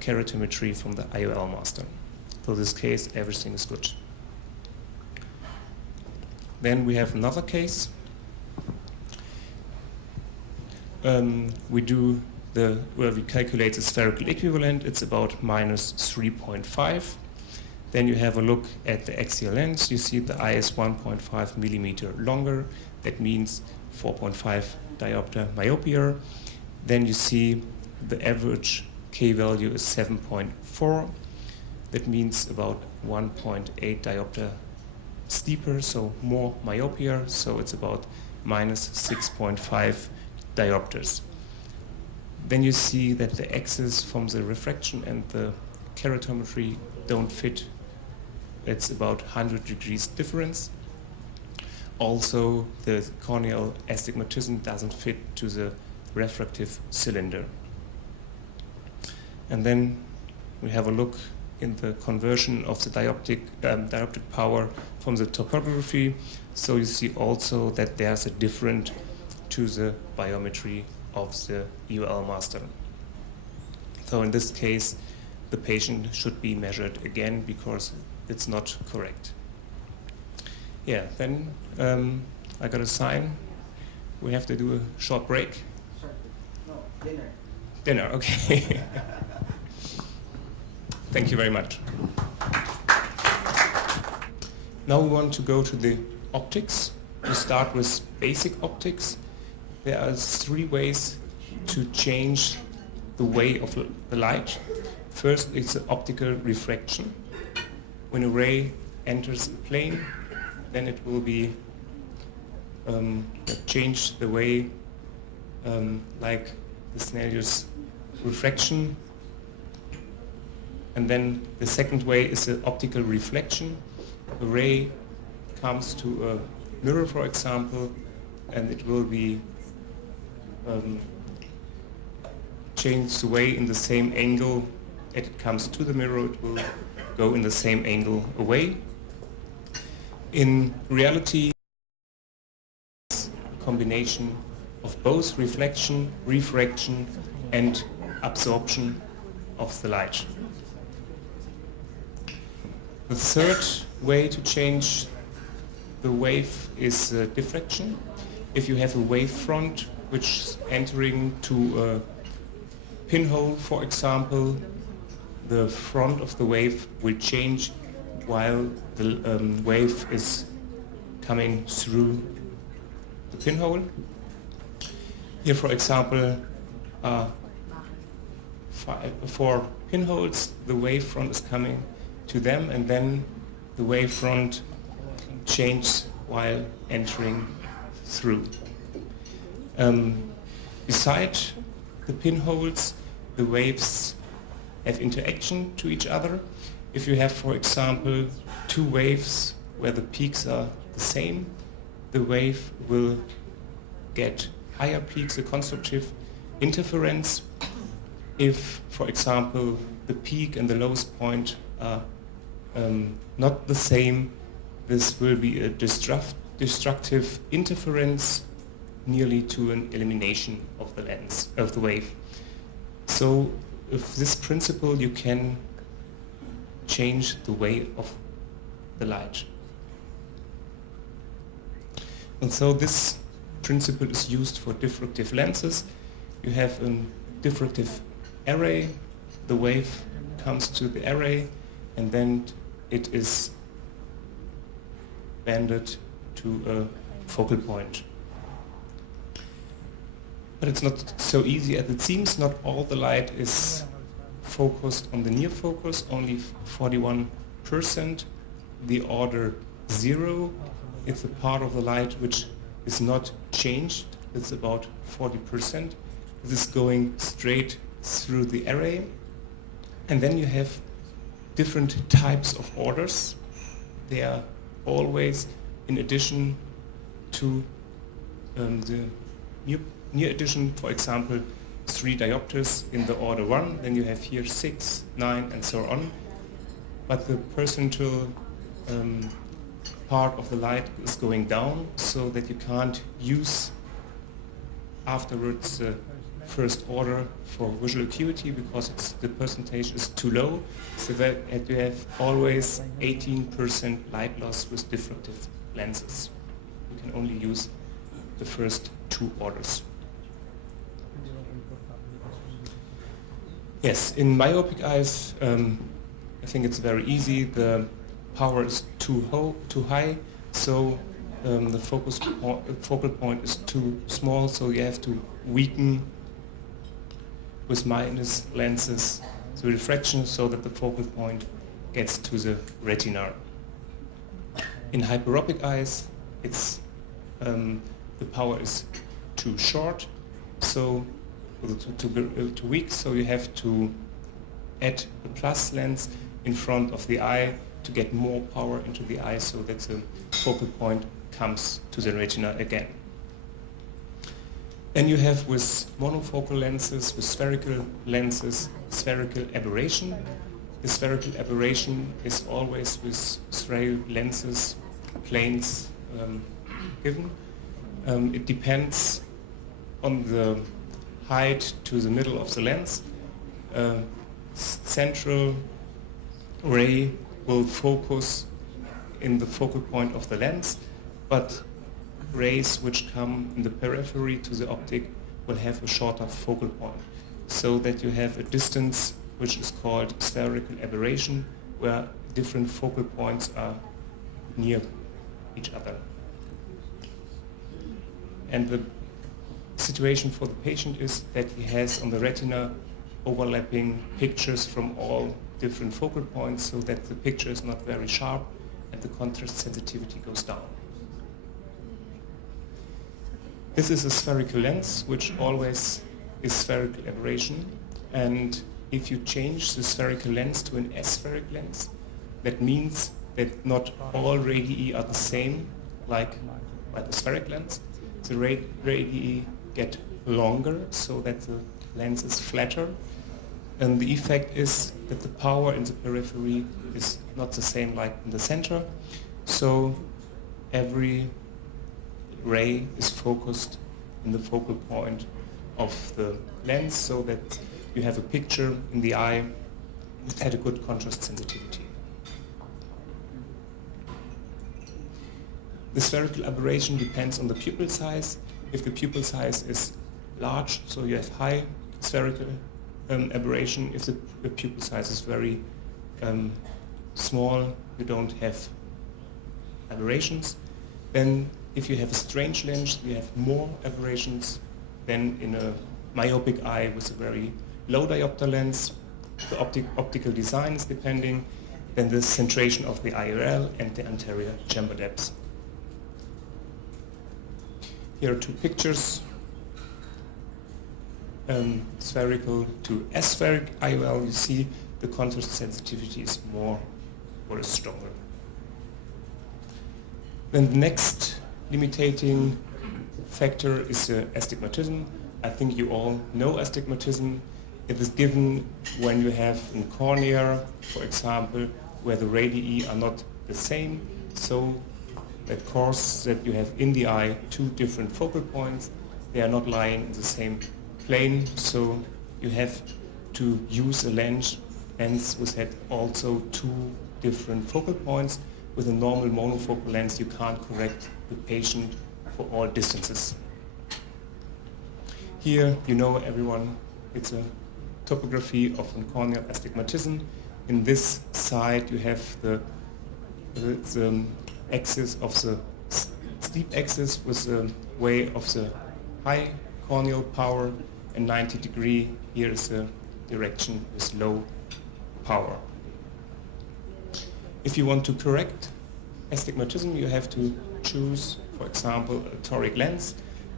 keratometry from the IOL master. For this case, everything is good. Then we have another case. Where we calculate the spherical equivalent. It's about -3.5. Then you have a look at the axial lens. You see the eye is 1.5 millimeter longer. That means 4.5 diopter myopia. Then you see the average K value is 7.4. That means about 1.8 diopter steeper, so more myopia. So it's about -6.5 diopters. Then you see that the axis from the refraction and the keratometry don't fit. It's about 100 degrees difference. Also, the corneal astigmatism doesn't fit to the refractive cylinder. And then we have a look in the conversion of the dioptic power from the topography. So you see also that there's a difference to the biometry of the UL master. So in this case, the patient should be measured again because it's not correct. Yeah, then I got a sign. We have to do a short break. Sorry. No, dinner. Dinner, okay. Thank you very much. Now we want to go to the optics. We start with basic optics. There are 3 ways to change the way of the light. First, it's the optical refraction. When a ray enters a plane, then it will be change the way like the Snell's refraction. And then the second way is the optical reflection. A ray comes to a mirror, for example, and it will be change the way in the same angle as it comes to the mirror. It will go in the same angle away. In reality, it's a combination of both reflection, refraction, and absorption of the light. The third way to change the wave is diffraction. If you have a wave front which is entering to a pinhole, for example, the front of the wave will change while the wave is coming through the pinhole. Here, for example, 4 pinholes, the wave front is coming to them, and then the wave front changes while entering through. Beside the pinholes, the waves have interaction to each other. If you have, for example, two waves where the peaks are the same, the wave will get higher peaks, a constructive interference. If, for example, the peak and the lowest point are not the same, this will be a destructive interference, nearly to an elimination of the lens, of the wave. So with this principle you can change the way of the light. And so this principle is used for diffractive lenses. You have a diffractive array, the wave comes to the array, and then it is banded to a focal point. But it's not so easy as it seems. Not all the light is focused on the near focus, only 41%. The order 0 is the part of the light which is not changed. It's about 40%. This is going straight through the array. And then you have different types of orders. They are always in addition to the near addition, for example, 3 diopters in the order 1, then you have here 6, 9, and so on. But the percentile part of the light is going down, so that you can't use afterwards the first order for visual acuity because the percentage is too low, so that you have always 18% light loss with diffractive lenses. You can only use the first 2 orders. Yes, in myopic eyes, I think it's very easy. The power is too high, so the focal point is too small, so you have to weaken with minus lenses the refraction so that the focal point gets to the retina. In hyperopic eyes, it's the power is too short, so too weak, so you have to add a plus lens in front of the eye to get more power into the eye so that the focal point comes to the retina again. Then you have with monofocal lenses, with spherical lenses, spherical aberration. The spherical aberration is always with spherical lenses, planes given. It depends on the height to the middle of the lens. Central ray will focus in the focal point of the lens, but rays which come in the periphery to the optic will have a shorter focal point, so that you have a distance which is called spherical aberration, where different focal points are near each other. And the situation for the patient is that he has on the retina overlapping pictures from all different focal points, so that the picture is not very sharp and the contrast sensitivity goes down. This is a spherical lens, which always is spherical aberration, and if you change the spherical lens to an aspheric lens, that means that not all radii are the same like by the spheric lens. The radii get longer so that the lens is flatter, and the effect is that the power in the periphery is not the same like in the center, so every ray is focused in the focal point of the lens, so that you have a picture in the eye that had a good contrast sensitivity. The spherical aberration depends on the pupil size. If the pupil size is large, so you have high spherical aberration. If the pupil size is very small, you don't have aberrations. Then if you have a strange lens, you have more aberrations than in a myopic eye with a very low diopter lens. The optical design is depending, then the centration of the IRL and the anterior chamber depth. Here are 2 pictures. spherical to aspheric IOL, you see the contrast sensitivity is more or is stronger. Then the next limiting factor is astigmatism. I think you all know astigmatism. It is given when you have a cornea, for example, where the radii are not the same, so that causes that you have in the eye two different focal points. They are not lying in the same plane, so you have to use a lens which had also two different focal points. With a normal monofocal lens, you can't correct the patient for all distances. Here, you know everyone, it's a topography of corneal astigmatism. In this side, you have the axis of the steep axis with the way of the high corneal power, and 90 degree here is the direction with low power. If you want to correct astigmatism, you have to choose, for example, a toric lens.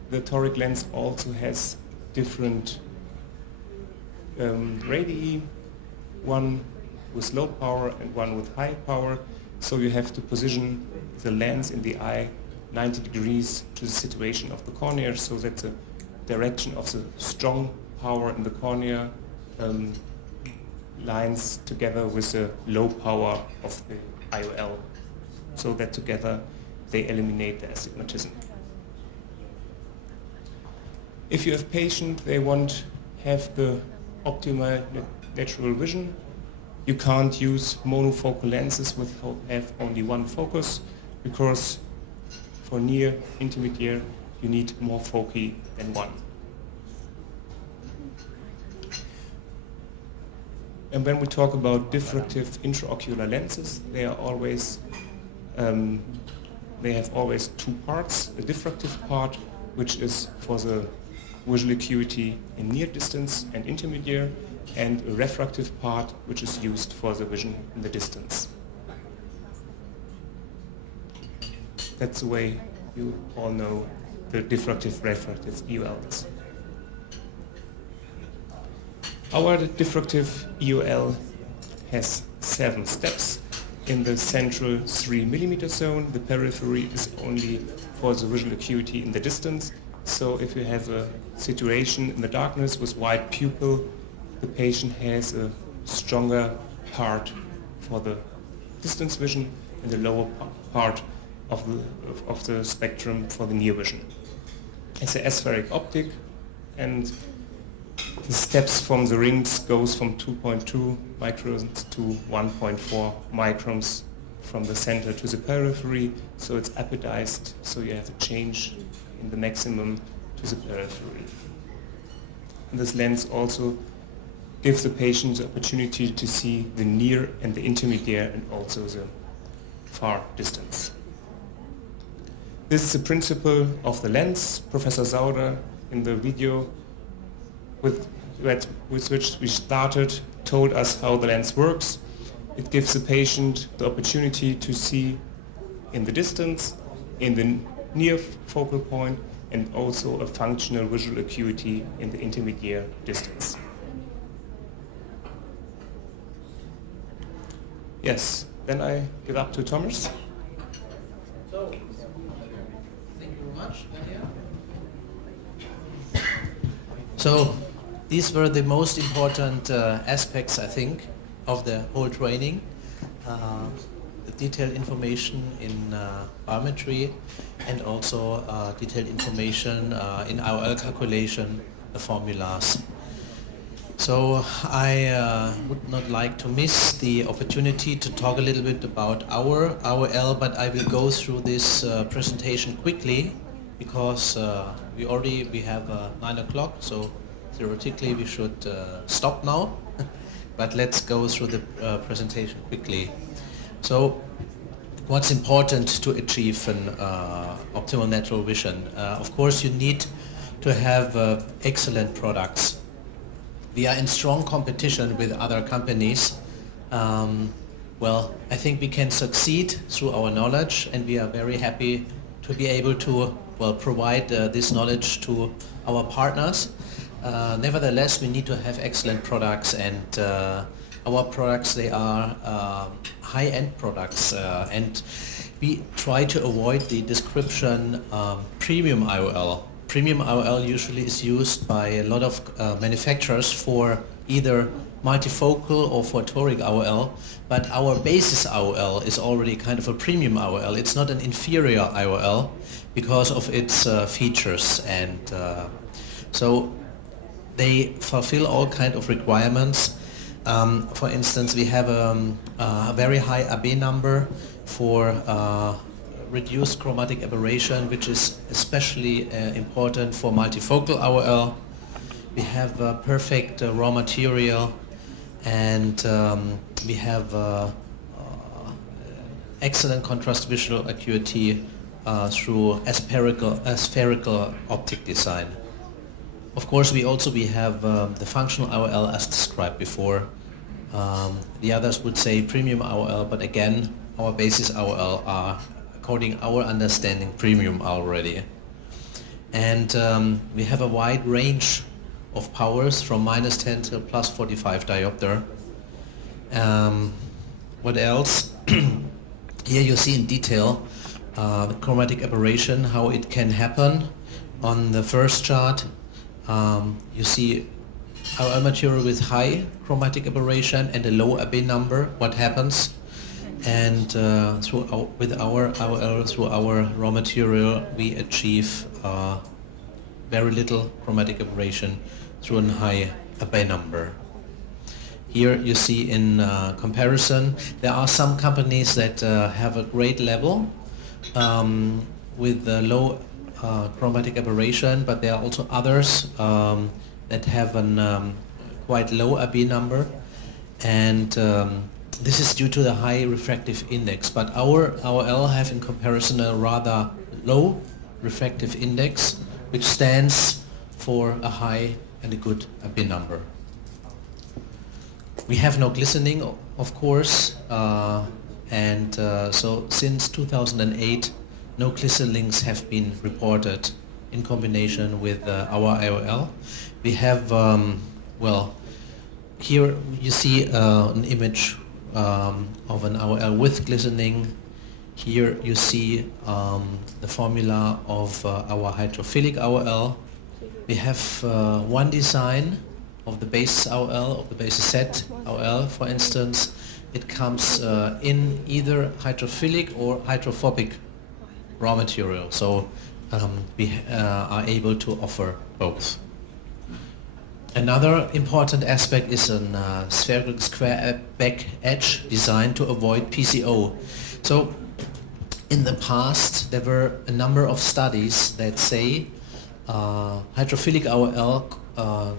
The toric lens also has different radii, one with low power and one with high power. So you have to position the lens in the eye 90 degrees to the situation of the cornea, so that the direction of the strong power in the cornea lines together with the low power of the IOL, so that together they eliminate the astigmatism. If you have patients, they want have the optimal natural vision, you can't use monofocal lenses which have only one focus, because for near intermediate you need more foci than one. And when we talk about diffractive intraocular lenses, they are always they have always two parts: a diffractive part, which is for the visual acuity in near distance and intermediate, and a refractive part, which is used for the vision in the distance. That's the way you all know the diffractive refractive EOLs. Our diffractive EOL has 7 steps. In the central 3 mm zone, the periphery is only for the visual acuity in the distance. So if you have a situation in the darkness with wide pupil, the patient has a stronger part for the distance vision and the lower part of the spectrum for the near vision. It's an aspheric optic, and the steps from the rings goes from 2.2 microns to 1.4 microns from the center to the periphery, so it's apodized, so you have a change in the maximum to the periphery. And this lens also gives the patient the opportunity to see the near and the intermediate and also the far distance. This is the principle of the lens. Professor Sauder, in the video with which we started, told us how the lens works. It gives the patient the opportunity to see in the distance, in the near focal point, and also a functional visual acuity in the intermediate distance. Yes, then I give up to Thomas. So, thank you very much, Nadia. So, these were the most important aspects, I think, of the whole training. The detailed information in biometry, and also detailed information in IOL calculation, the formulas. So I would not like to miss the opportunity to talk a little bit about our IOL, but I will go through this presentation quickly, because we have 9 o'clock, so theoretically we should stop now. But let's go through the presentation quickly. So, what's important to achieve an optimal natural vision? Of course, you need to have excellent products. We are in strong competition with other companies. Well, I think we can succeed through our knowledge, and we are very happy to be able to provide this knowledge to our partners. nevertheless, we need to have excellent products, and our products, they are high-end products, and we try to avoid the description premium IOL. Premium IOL usually is used by a lot of manufacturers for either multifocal or for toric IOL, but our basis IOL is already kind of a premium IOL. It's not an inferior IOL because of its features, and so they fulfill all kind of requirements. For instance, we have a very high AB number for reduced chromatic aberration, which is especially important for multifocal IOL. We have perfect raw material, and we have excellent contrast visual acuity through spherical optic design. Of course, we have the functional IOL as described before. The others would say premium IOL, but again, our basis IOL are, according our understanding, premium already. And we have a wide range of powers from -10 to +45 diopter. What else? Here you see in detail the chromatic aberration, how it can happen. On the first chart, you see IOL material with high chromatic aberration and a low AB number, what happens. And with our IOL, through our raw material, we achieve very little chromatic aberration through a high AB number. Here you see in comparison, there are some companies that have a great level with low chromatic aberration, but there are also others that have a quite low AB number, and this is due to the high refractive index. But our IOL have in comparison a rather low refractive index, which stands for a high and a good AB number. We have no glistening, of course, and so since 2008, no glistenings have been reported in combination with our IOL. We have, well, here you see an image of an IOL with glistening. Here you see the formula of our hydrophilic IOL. We have one design of the basis IOL, of the basis set IOL, for instance. It comes in either hydrophilic or hydrophobic raw material, so we are able to offer both. Another important aspect is a spherical square back edge designed to avoid PCO. So in the past there were a number of studies that say hydrophilic IOL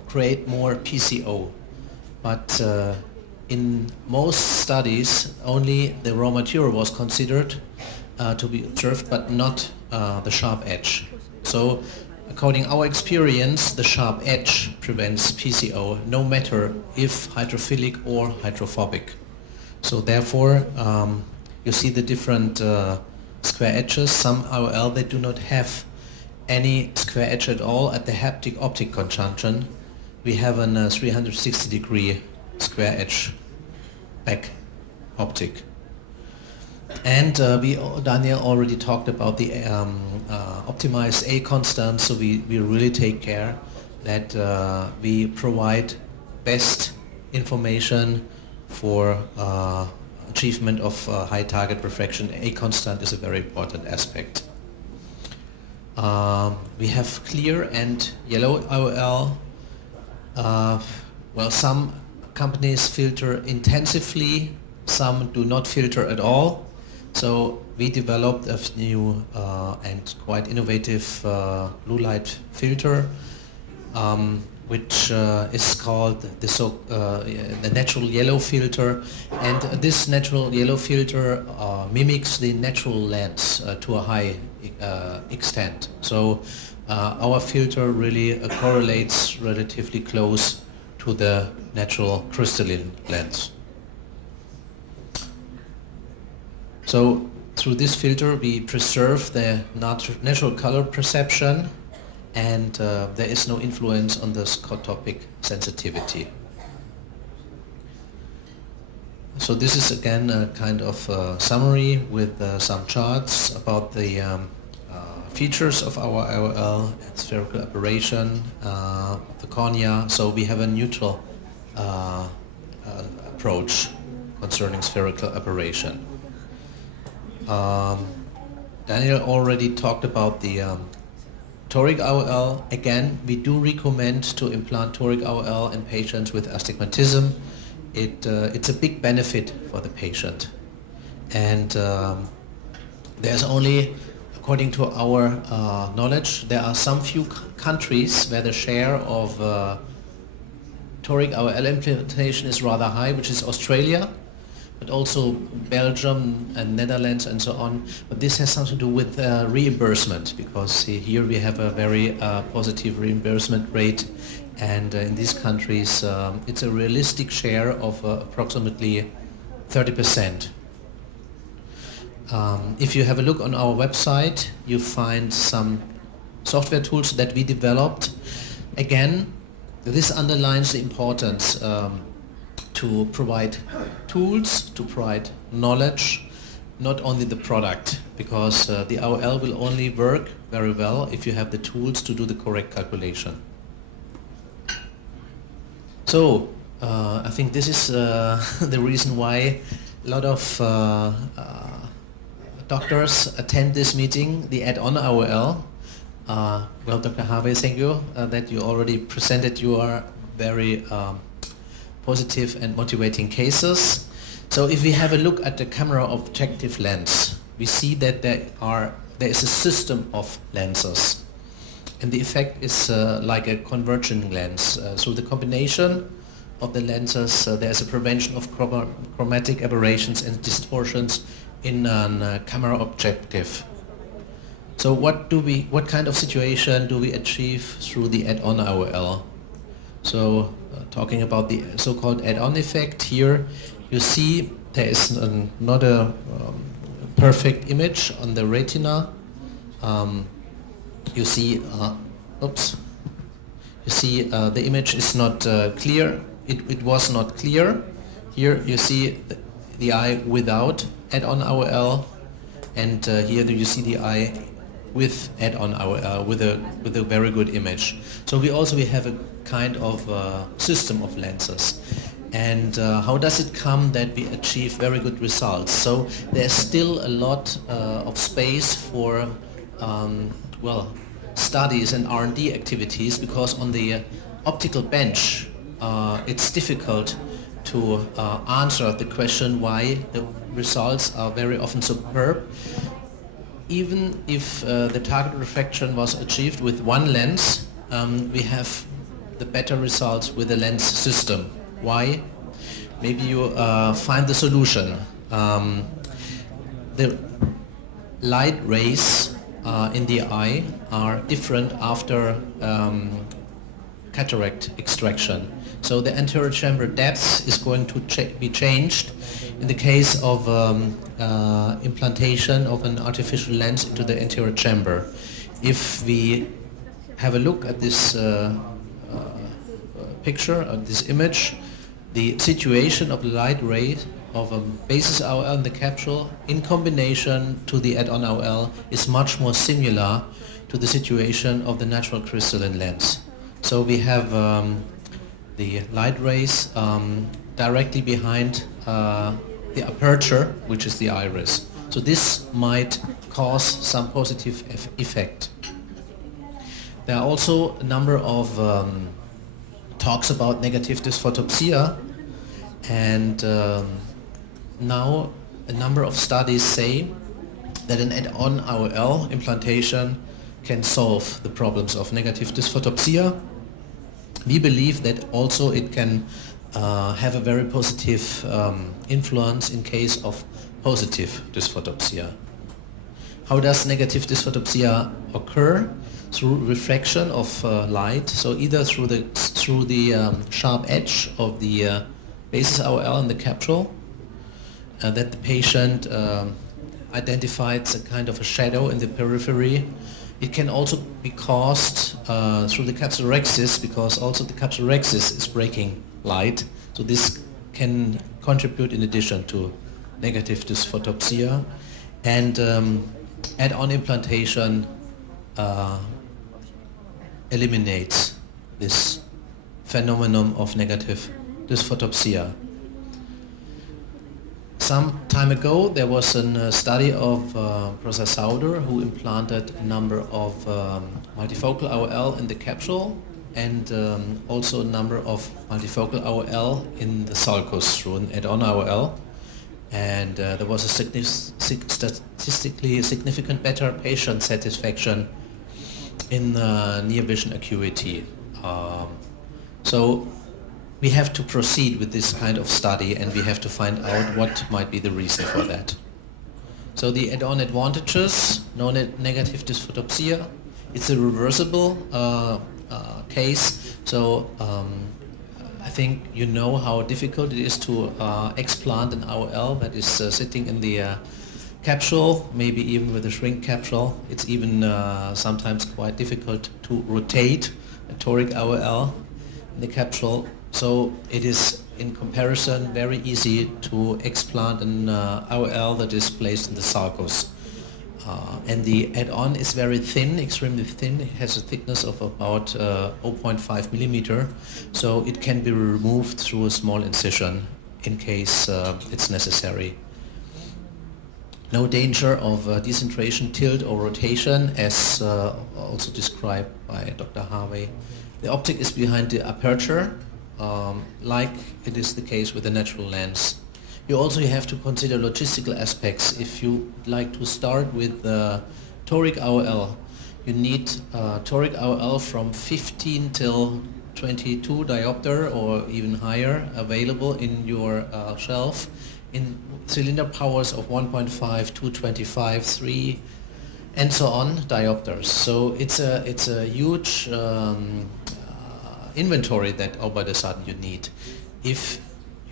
create more PCO, but in most studies only the raw material was considered to be observed, but not the sharp edge. So according our experience, the sharp edge prevents PCO, no matter if hydrophilic or hydrophobic. So therefore, you see the different square edges. Some IOL, they do not have any square edge at all at the haptic optic conjunction. We have a 360 degree square edge back optic. And Daniel already talked about the optimized A constant, so we really take care that we provide best information for achievement of high target refraction. A constant is a very important aspect. We have clear and yellow IOL. Well, some companies filter intensively, some do not filter at all. So we developed a new and quite innovative blue light filter, which is called the natural yellow filter. And this natural yellow filter mimics the natural lens to a high extent. So our filter really correlates relatively close to the natural crystalline lens. So through this filter we preserve the natural color perception, and there is no influence on the scotopic sensitivity. So this is again a kind of summary with some charts about the features of our IOL, spherical aberration of the cornea. So we have a neutral approach concerning spherical aberration. Daniel already talked about the toric IOL. Again, we do recommend to implant toric IOL in patients with astigmatism. It's a big benefit for the patient. And there's only, according to our knowledge, there are some few countries where the share of toric IOL implantation is rather high, which is Australia, but also Belgium and Netherlands and so on. But this has something to do with reimbursement, because here we have a very positive reimbursement rate, and in these countries it's a realistic share of approximately 30%. If you have a look on our website, you find some software tools that we developed. Again, this underlines the importance to provide tools, to provide knowledge, not only the product, because the IOL will only work very well if you have the tools to do the correct calculation. So I think this is the reason why a lot of doctors attend this meeting, the add-on IOL. Well, Dr. Harvey, thank you that you already presented your very positive and motivating cases. So if we have a look at the camera objective lens, we see that there is a system of lenses, and the effect is like a converging lens. So the combination of the lenses, there is a prevention of chromatic aberrations and distortions in a camera objective. So what kind of situation do we achieve through the add-on IOL? So talking about the so-called add-on effect, here you see there is not a perfect image on the retina. You see, the image is not clear. It was not clear. Here you see the eye without add-on IOL, and here you see the eye with add-on IOL with a very good image. So we have a kind of system of lenses. And how does it come that we achieve very good results? So there's still a lot of space for studies and R&D activities, because on the optical bench it's difficult to answer the question why the results are very often superb. Even if the target refraction was achieved with one lens, we have the better results with the lens system. Why? Maybe you find the solution. The light rays in the eye are different after cataract extraction. So the anterior chamber depth is going to be changed in the case of implantation of an artificial lens into the anterior chamber. If we have a look at this picture, at this image, the situation of the light ray of a basis IOL in the capsule in combination to the add-on IOL is much more similar to the situation of the natural crystalline lens. So we have the light rays directly behind the aperture, which is the iris. So this might cause some positive effect. There are also a number of talks about negative dysphotopsia, and now a number of studies say that an add-on IOL implantation can solve the problems of negative dysphotopsia. We believe that also it can have a very positive influence in case of positive dysphotopsia. How does negative dysphotopsia occur? Through refraction of light, so either through the sharp edge of the basis IOL in the capsule, that the patient identifies a kind of a shadow in the periphery. It can also be caused through the capsulorhexis, because also the capsulorhexis is breaking light. So this can contribute in addition to negative dysphotopsia. And add-on implantation eliminates this phenomenon of negative dysphotopsia. Some time ago, there was a study of Professor Sauder, who implanted a number of multifocal IOL in the capsule and also a number of multifocal IOL in the sulcus through an add-on IOL. And there was a statistically significant better patient satisfaction in near vision acuity. So we have to proceed with this kind of study, and we have to find out what might be the reason for that. So the add-on advantages, no negative dysphotopsia. It's a reversible case. So I think you know how difficult it is to explant an IOL that is sitting in the capsule, maybe even with a shrink capsule. It's even sometimes quite difficult to rotate a toric IOL in the capsule. So it is, in comparison, very easy to explant an IOL that is placed in the sulcus. And the add-on is very thin, extremely thin. It has a thickness of about 0.5 millimeter, so it can be removed through a small incision in case it's necessary. No danger of decentration, tilt, or rotation, as also described by Dr. Harvey. The optic is behind the aperture, like it is the case with the natural lens. You also have to consider logistical aspects. If you like to start with toric IOL, you need toric IOL from 15 till 22 diopter or even higher available in your shelf in cylinder powers of 1.5, 225, 3, and so on diopters. So it's a huge inventory that all by the sudden you need. If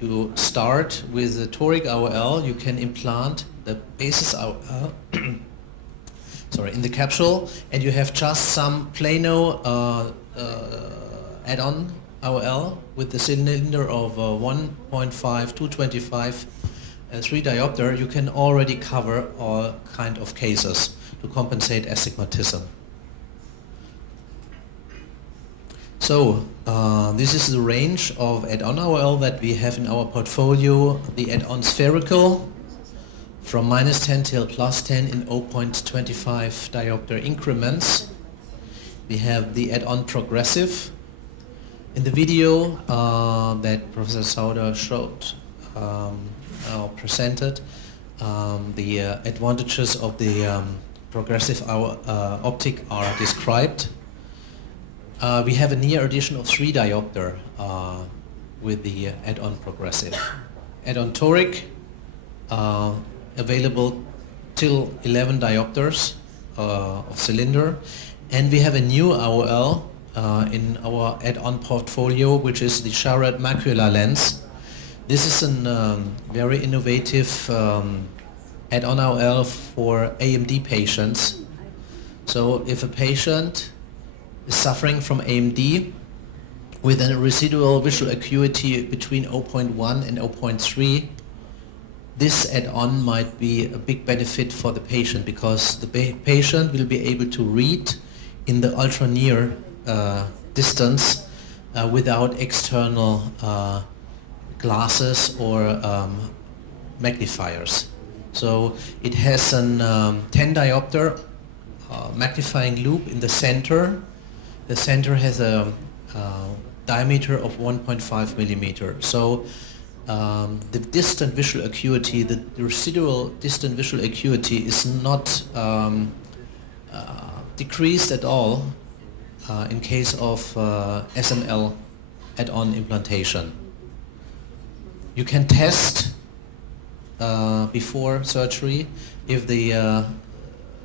you start with the toric IOL, you can implant the basis IOL in the capsule, and you have just some plano add-on IOL with the cylinder of 1.5, 225, 3 diopter. You can already cover all kind of cases to compensate astigmatism. So this is the range of add-on IOL that we have in our portfolio. The add-on spherical from -10 till +10 in 0.25 diopter increments. We have the add-on progressive. In the video that Professor Sauder showed or presented, the advantages of the progressive optic are described. We have a near addition of 3 diopter with the add-on progressive. Add-on toric available till 11 diopters of cylinder, and we have a new IOL in our add-on portfolio, which is the Charad macular lens. This is a very innovative add-on IOL for AMD patients. So if a patient is suffering from AMD with a residual visual acuity between 0.1 and 0.3, this add-on might be a big benefit for the patient, because the patient will be able to read in the ultra near distance without external glasses or magnifiers. So it has a 10 diopter magnifying loop in the center. The center has a diameter of 1.5 millimeter. So the distant visual acuity, the residual distant visual acuity is not decreased at all in case of SML add-on implantation. You can test before surgery if the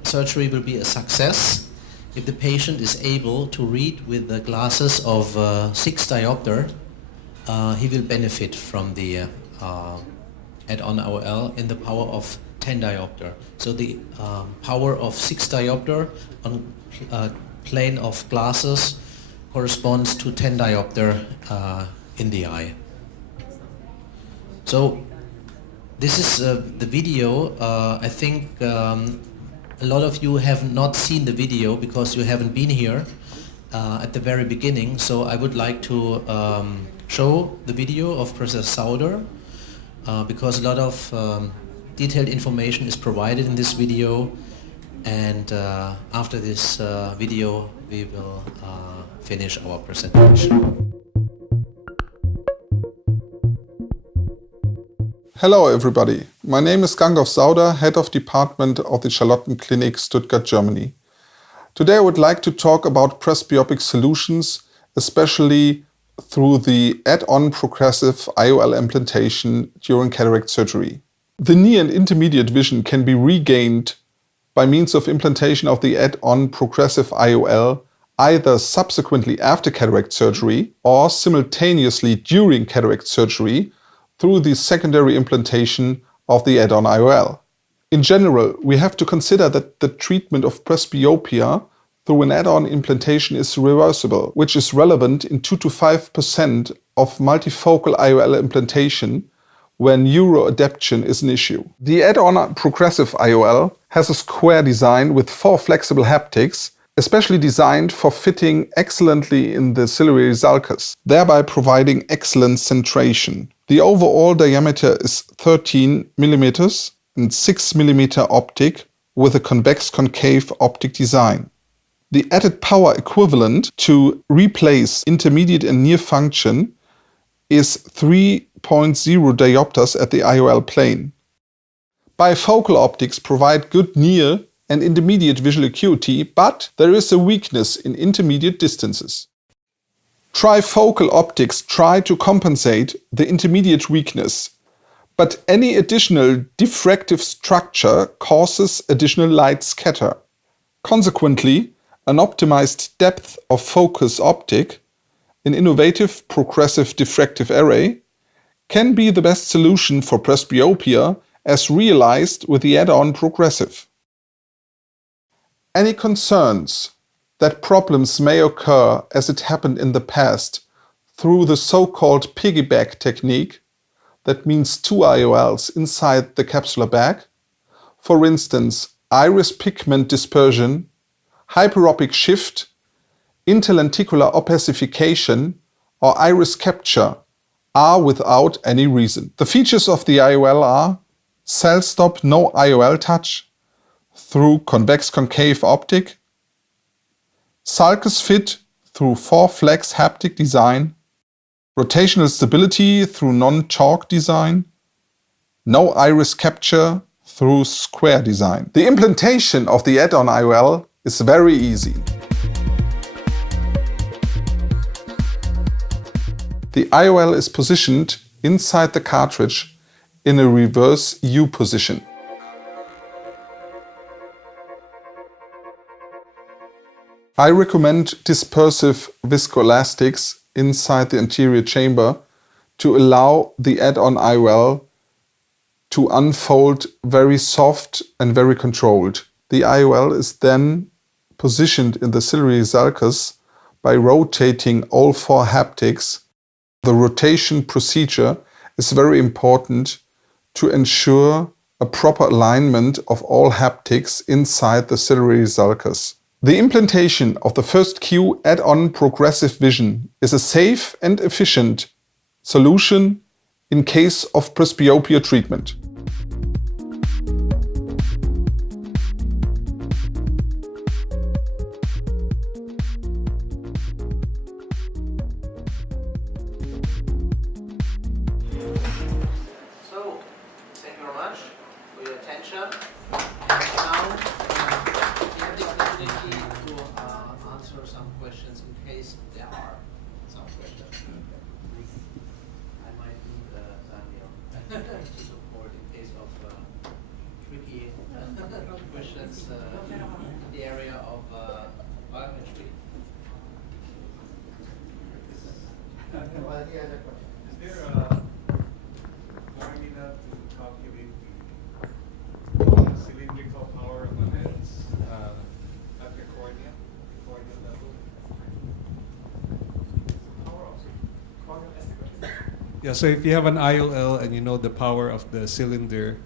surgery will be a success. If the patient is able to read with the glasses of 6 diopter, he will benefit from the add-on IOL in the power of 10 diopter. So the power of 6 diopter on plane of glasses corresponds to 10 diopter in the eye. So this is the video. I think a lot of you have not seen the video because you haven't been here at the very beginning. So I would like to show the video of Professor Sauder because a lot of detailed information is provided in this video, and after this video we will finish our presentation. Hello everybody, my name is Gangolf Sauder, Head of Department of the Charlottenklinik, Stuttgart, Germany. Today I would like to talk about presbyopic solutions, especially through the add-on progressive IOL implantation during cataract surgery. The near and intermediate vision can be regained by means of implantation of the add-on progressive IOL either subsequently after cataract surgery or simultaneously during cataract surgery through the secondary implantation of the add-on IOL. In general, we have to consider that the treatment of presbyopia through an add-on implantation is reversible, which is relevant in 2 to 5% of multifocal IOL implantation where neuroadaptation is an issue. The add-on progressive IOL has a square design with 4 flexible haptics, especially designed for fitting excellently in the ciliary sulcus, thereby providing excellent centration. The overall diameter is 13 mm and 6 mm optic with a convex-concave optic design. The added power equivalent to replace intermediate and near function is 3.0 diopters at the IOL plane. Bifocal optics provide good near and intermediate visual acuity, but there is a weakness in intermediate distances. Trifocal optics try to compensate the intermediate weakness, but any additional diffractive structure causes additional light scatter. Consequently, an optimized depth of focus optic, an innovative progressive diffractive array, can be the best solution for presbyopia as realized with the add-on progressive. Any concerns that problems may occur as it happened in the past through the so-called piggyback technique, that means 2 IOLs inside the capsular bag, for instance iris pigment dispersion, hyperopic shift, interlenticular opacification or iris capture, are without any reason. The features of the IOL are cell stop no IOL touch through convex concave optic, sulcus fit through 4 flex haptic design, rotational stability through non-chalk design, no iris capture through square design. The implantation of the add-on IOL is very easy. The IOL is positioned inside the cartridge in a reverse U position. I recommend dispersive viscoelastics inside the anterior chamber to allow the add-on IOL to unfold very soft and very controlled. The IOL is then positioned in the ciliary sulcus by rotating all 4 haptics. The rotation procedure is very important to ensure a proper alignment of all haptics inside the ciliary sulcus. The implantation of the first Q add-on progressive vision is a safe and efficient solution in case of presbyopia treatment. So, thank you very much for your attention. Now, you have the opportunity to answer some questions in case there are some questions. I might need Daniel to support in case of tricky questions in the area of biometry. Is there a formula to calculate the cylindrical power of the lens at the cornea? Yeah, so if you have an IOL and you know the power of the cylinder,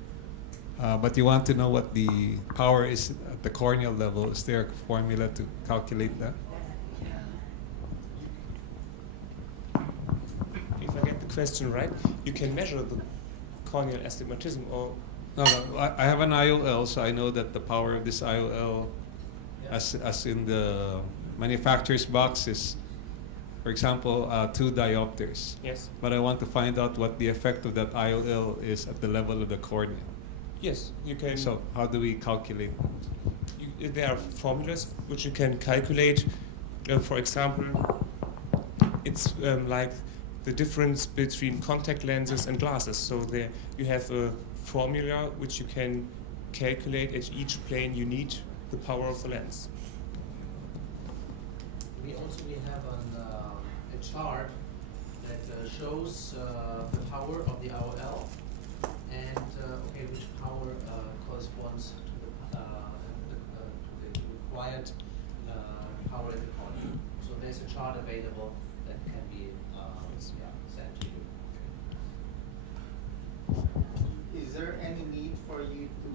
but you want to know what the power is at the corneal level, is there a formula to calculate that? If I get the question right, you can measure the corneal astigmatism, or No, I have an IOL, so I know that the power of this IOL, as in the manufacturer's box, is, for example, 2 diopters. yes, But I want to find out what the effect of that IOL is at the level of the cornea. yes, you can. So how do we calculate? There are formulas which you can calculate. For example, it's like the difference between contact lenses and glasses. So there you have a formula which you can calculate at each plane you need the power of the lens. We have a chart that shows the power of the IOL and which power corresponds to the required power in the cornea. So there's a chart available that can be sent to you. Is there any need for you to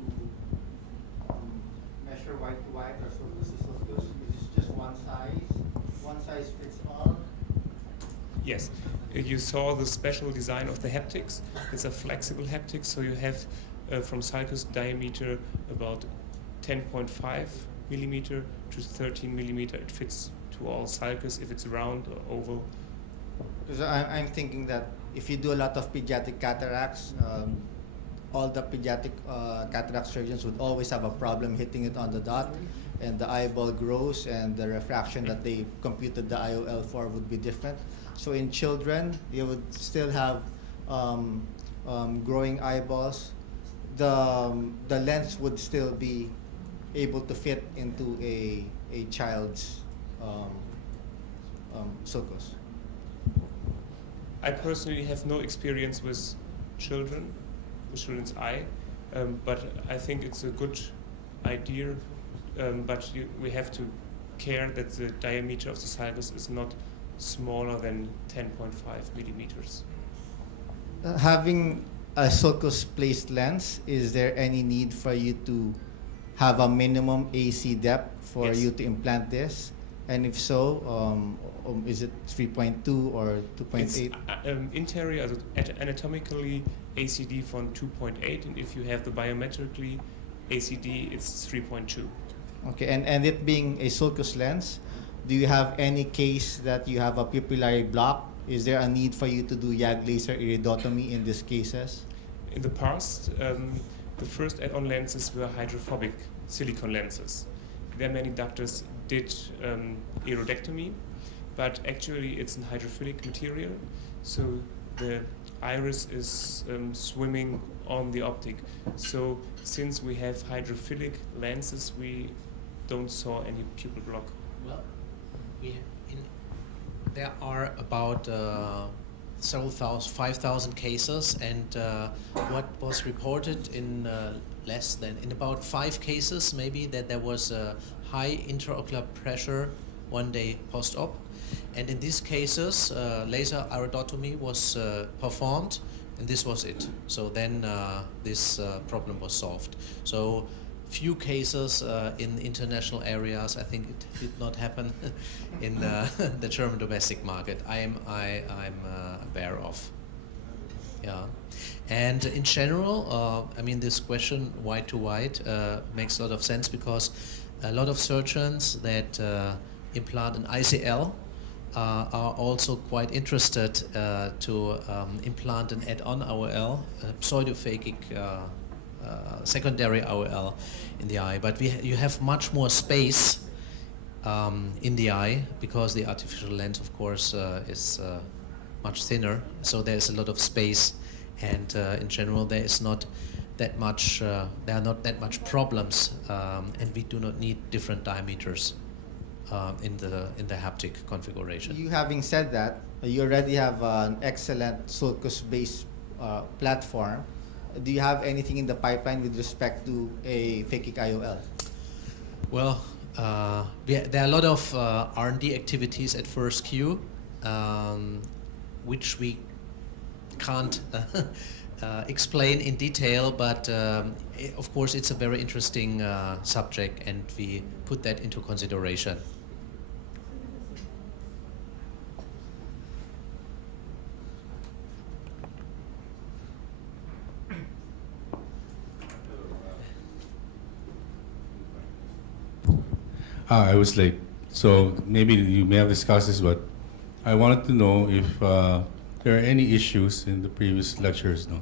measure white to white or surface to surface? Is it just one size fits all? Yes, you saw the special design of the haptics. It's a flexible haptic, so you have from sulcus diameter about 10.5 millimeter to 13 millimeter. It fits to all sulcus if it's round or oval. Because I'm thinking that if you do a lot of pediatric cataracts, all the pediatric cataract surgeons would always have a problem hitting it on the dot, and the eyeball grows, and the refraction that they computed the IOL for would be different. So in children, you would still have growing eyeballs. The lens would still be able to fit into a child's sulcus. I personally have no experience with children's eye, but I think it's a good idea. But we have to care that the diameter of the sulcus is not smaller than 10.5 millimeters. Having a sulcus placed lens, is there any need for you to have a minimum AC depth for Yes. you to implant this? And if so, is it 3.2 or 2.8? It's interior, anatomically ACD from 2.8, and if you have the biometrically ACD, it's 3.2. Okay, and it being a sulcus lens, do you have any case that you have a pupillary block? Is there a need for you to do YAG laser iridotomy in these cases? In the past, the first add-on lenses were hydrophobic silicone lenses. There many doctors did iridectomy, but actually it's a hydrophilic material, so the iris is swimming on the optic. So since we have hydrophilic lenses, we don't saw any pupil block. Well, there are about several thousand, 5,000 cases, and what was reported in in about 5 cases, maybe, that there was a high intraocular pressure one day post-op, and in these cases, laser iridotomy was performed, and this was it. So then this problem was solved. So few cases in international areas. I think it did not happen in the German domestic market. I'm aware of. Yeah, and in general, I mean, this question white to white makes a lot of sense, because a lot of surgeons that implant an ICL are also quite interested to implant an add-on IOL, pseudophakic secondary IOL in the eye, but you have much more space in the eye, because the artificial lens, of course, is much thinner, so there's a lot of space, and in general there is not that much there are not that much problems, and we do not need different diameters in the haptic configuration. You having said that, you already have an excellent sulcus-based platform. Do you have anything in the pipeline with respect to a phakic IOL? Well, there are a lot of R&D activities at First Q, which we can't explain in detail, but of course it's a very interesting subject, and we put that into consideration. I was late, so maybe you may have discussed this, but I wanted to know if there are any issues in the previous lectures, no,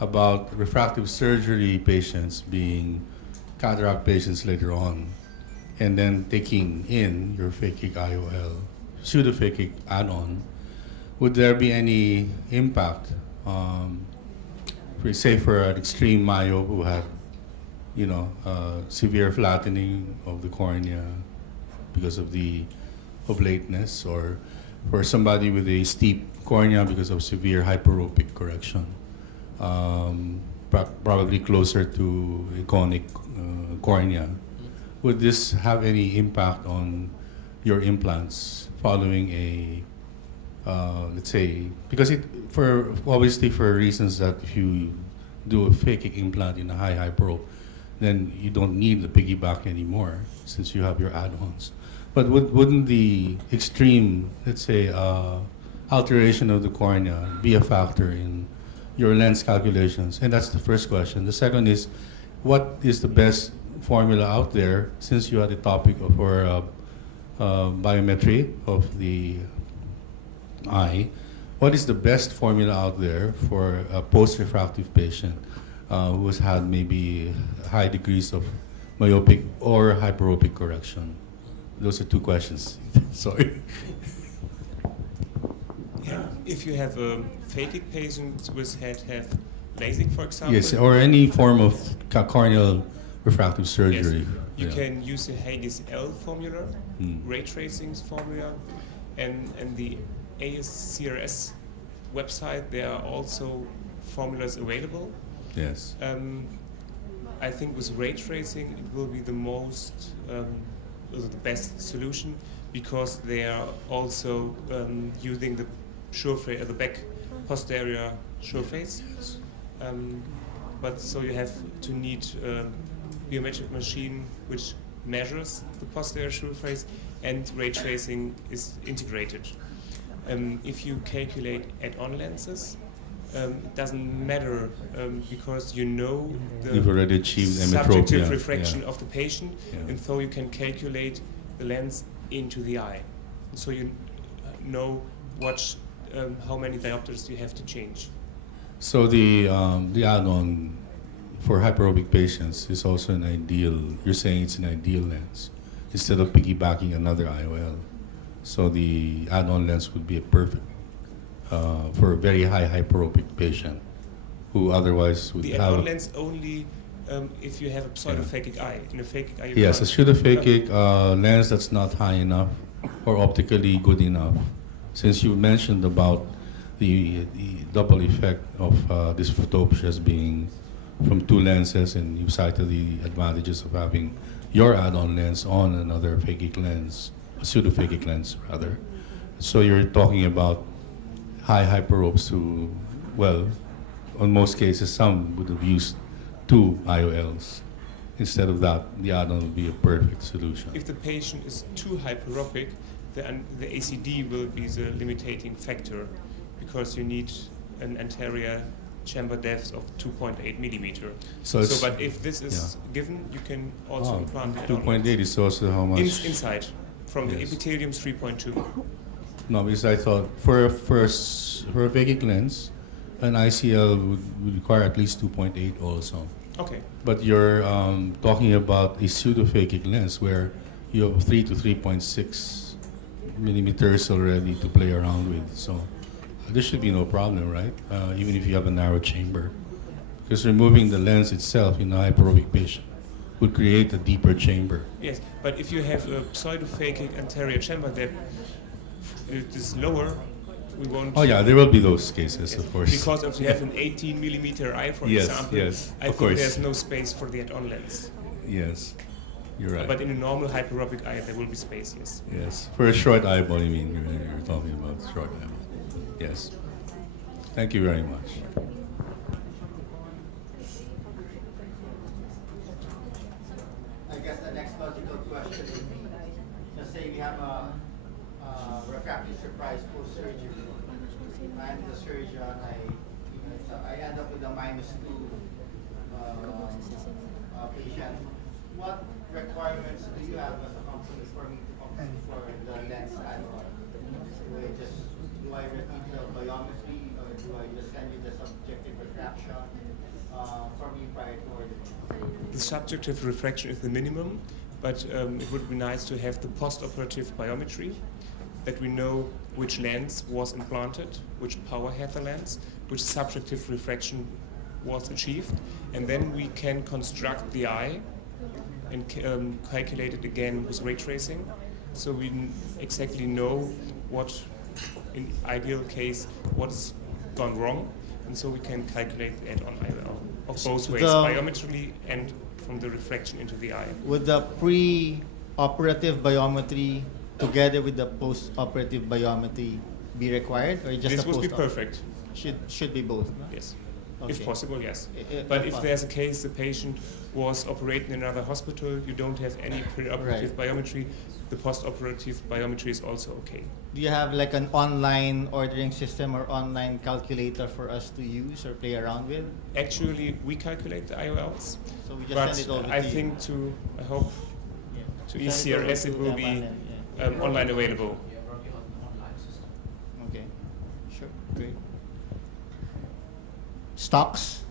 about refractive surgery patients being cataract patients later on, and then taking in your phakic IOL, pseudophakic add-on. Would there be any impact, say for an extreme myope who had, severe flattening of the cornea because of the oblateness, or for somebody with a steep cornea because of severe hyperopic correction, probably closer to a conic cornea? Would this have any impact on your implants following a, let's say, because obviously for reasons that if you do a phakic implant in a high hyperope, then you don't need the piggyback anymore since you have your add-ons. But wouldn't the extreme, let's say, alteration of the cornea be a factor in your lens calculations? And that's the first question. The second is, what is the best formula out there, since you had a topic for biometry of the eye? What is the best formula out there for a post-refractive patient who has had maybe high degrees of myopic or hyperopic correction? Those are two questions. Sorry. Yeah, if you have a phakic patient with have LASIK, for example. Yes, or any form of corneal refractive surgery. Yes. You can use the Haigis L formula, ray tracing formula, and the ASCRS website. There are also formulas available. Yes. I think with ray tracing it will be the best solution, because they are also using the surface, the back posterior surface. Yes. But so you have to need a biometric machine which measures the posterior surface, and ray tracing is integrated. If you calculate add-on lenses, it doesn't matter because you know the You've already achieved subjective emetropia, refraction of the patient, Yeah. and so you can calculate the lens into the eye. So you know how many diopters you have to change. So the add-on for hyperopic patients is also an ideal. You're saying it's an ideal lens instead of piggybacking another IOL. So the add-on lens would be a perfect for a very high hyperopic patient who otherwise would The have. add-on lens only if you have a pseudophakic eye. In a phakic eye, you Yes, a can't. pseudophakic lens that's not high enough or optically good enough. Since you mentioned about the double effect of this photopsia as being from two lenses, and you cited the advantages of having your add-on lens on another phakic lens, a pseudophakic lens rather. So you're talking about high hyperopes who, well, in most cases, some would have used two IOLs. Instead of that, the add-on would be a perfect solution. If the patient is too hyperopic, the ACD will be the limiting factor, because you need an anterior chamber depth of 2.8 millimeter. But if this is given, you can also implant the add-on 2.8 is also how much? inside, from the Yes. epithelium 3.2. No, because I thought for a phakic lens, an ICL would require at least 2.8 also. Okay. But you're talking about a pseudophakic lens where you have 3 to 3.6 millimeters already to play around with. So there should be no problem, right? Even if you have a narrow chamber. Because removing the lens itself in a hyperopic patient would create a deeper chamber. Yes, but if you have a pseudophakic anterior chamber depth, it is lower, we won't. Oh yeah, there will be those cases, Yes, of course. because if you have an 18 millimeter eye, for Yes, example, yes, I of think course. there's no space for the add-on lens. Yes, you're right. But in a normal hyperopic eye, there will be space, yes. Yes, for a short eyeball, you mean you're talking about short eyeball. Yes. Thank you very much. I guess the next logical question would be, let's say we have a refractive surprise post-surgery. I'm the surgeon, I end up with a -2 patient. What requirements do you have as a company for me to compete for the lens add-on? Do I repeat the biometry, or do I just send you the subjective refraction for me prior to ordering? The subjective refraction is the minimum, but it would be nice to have the post-operative biometry, that we know which lens was implanted, which power had the lens, which subjective refraction was achieved, and then we can construct the eye and calculate it again with ray tracing, so we exactly know what, in ideal case, what's gone wrong, and so we can calculate the add-on IOL of both ways, biometrically and from the refraction into the eye. Would the pre-operative biometry together with the post-operative biometry be required, or just This the would be post-op? perfect. Should be both, no? Yes. Okay. If possible, yes. If But if there's a case the patient was operated in another hospital, you don't have any pre-operative biometry, the post-operative biometry is also okay. Do you have like an online ordering system or online calculator for us to use or play around with? Actually, we calculate the IOLs, So we just but send it over I to think I hope to Send it over ECRS to it will be MLM, online available. Okay, sure. Okay. Stocks,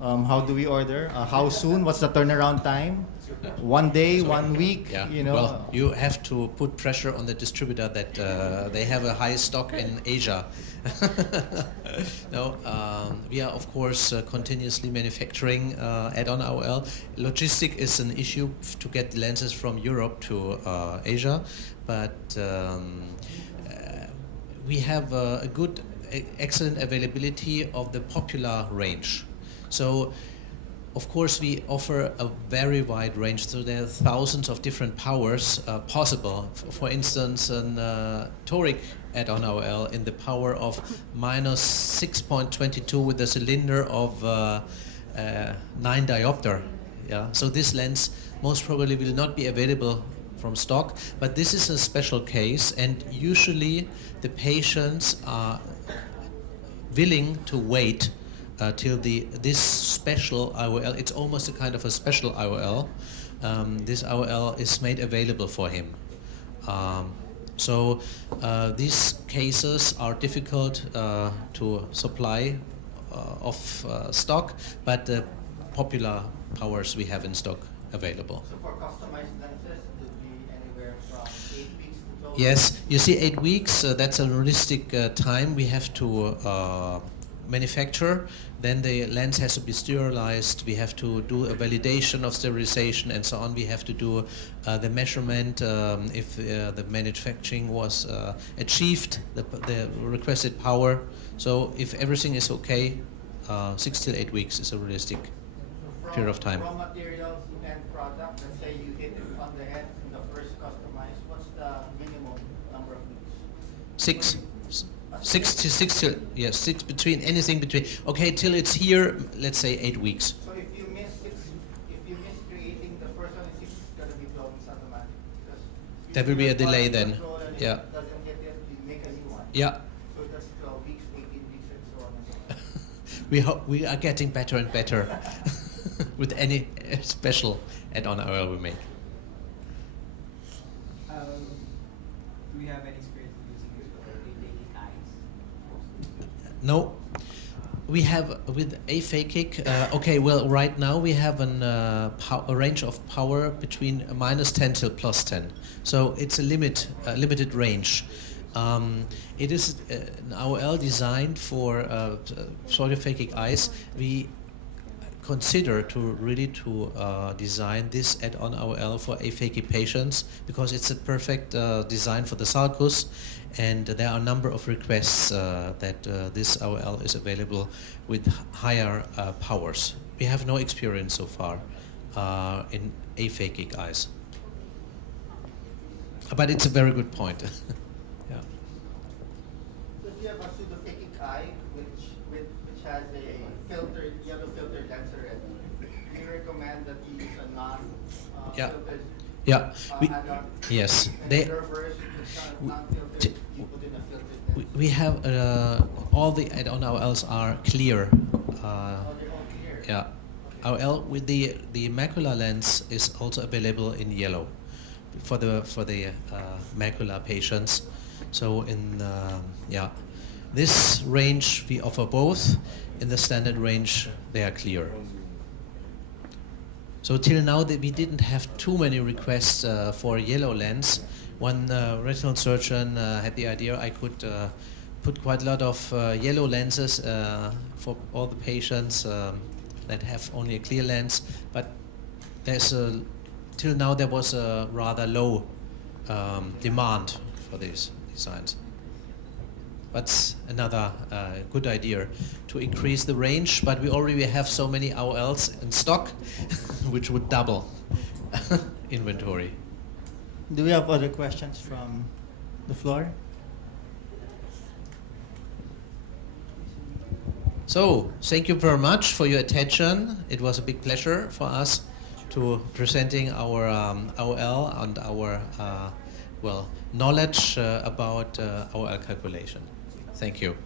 how do we order? How soon? What's the turnaround time? 1 day, 1 week? Yeah. You know. Well, you have to put pressure on the distributor that they have a high stock in Asia. No, we are of course continuously manufacturing add-on IOL. Logistic is an issue to get the lenses from Europe to Asia, but we have a good, excellent availability of the popular range. So, of course, we offer a very wide range, so there are thousands of different powers possible. For instance, an toric add-on IOL in the power of -6.22 with a cylinder of 9 diopter. Yeah, so this lens most probably will not be available from stock, but this is a special case, and usually the patients are willing to wait till this special IOL, it's almost a kind of a special IOL, this IOL is made available for him. So these cases are difficult to supply of stock, but the popular powers we have in stock available. So for customized lenses, it would be anywhere from 8 weeks to 12 Yes, you see 8 weeks, that's a realistic time we have to manufacture. Then the lens has to be sterilized, we have to do a validation of sterilization and so on. We have to do the measurement if the manufacturing was achieved, the requested power. So if everything is okay, 6 till 8 weeks is a realistic period of time. Raw materials and product, let's say you hit it on the head in the first customized, what's the minimum number of weeks? 6 between anything between, okay, till it's here, let's say 8 weeks. So if you miss creating the first one, it's going to be 12 weeks automatic. There will be a delay then. Yeah. Doesn't get it, you make a new one. Yeah. So that's 12 weeks, 18 weeks, and so on and so on. We are getting better and better with any special add-on IOL we make. Do we have any experience using it for aphakic eyes? No, we have with aphakic. Okay, well, right now we have a range of power between -10 till +10. So it's a limited range. It is an IOL designed for pseudophakic eyes. We consider to really design this add-on IOL for aphakic patients because it's a perfect design for the sulcus, and there are a number of requests that this IOL is available with higher powers. We have no experience so far in aphakic eyes, but it's a very good point. Yeah. So if you have a pseudophakic eye, which recommend that you use a non Yeah. filtered Yeah. We, add-on? yes. And They. the reverse, the non-filtered, t- you put in a filtered lens. We have all the add-on IOLs are clear. Oh, they're all clear. Yeah. IOL with the macular lens is also available in yellow for the macular patients. So in yeah, this range we offer both. In the standard range they are clear. So till now we didn't have too many requests for yellow lens. One retinal surgeon had the idea I could put quite a lot of yellow lenses for all the patients that have only a clear lens, but till now there was a rather low demand for these designs. That's another good idea to increase the range, but we already have so many IOLs in stock which would double inventory. Do we have other questions from the floor? So, thank you very much for your attention. It was a big pleasure for us to presenting our IOL and our knowledge about IOL calculation. Thank you.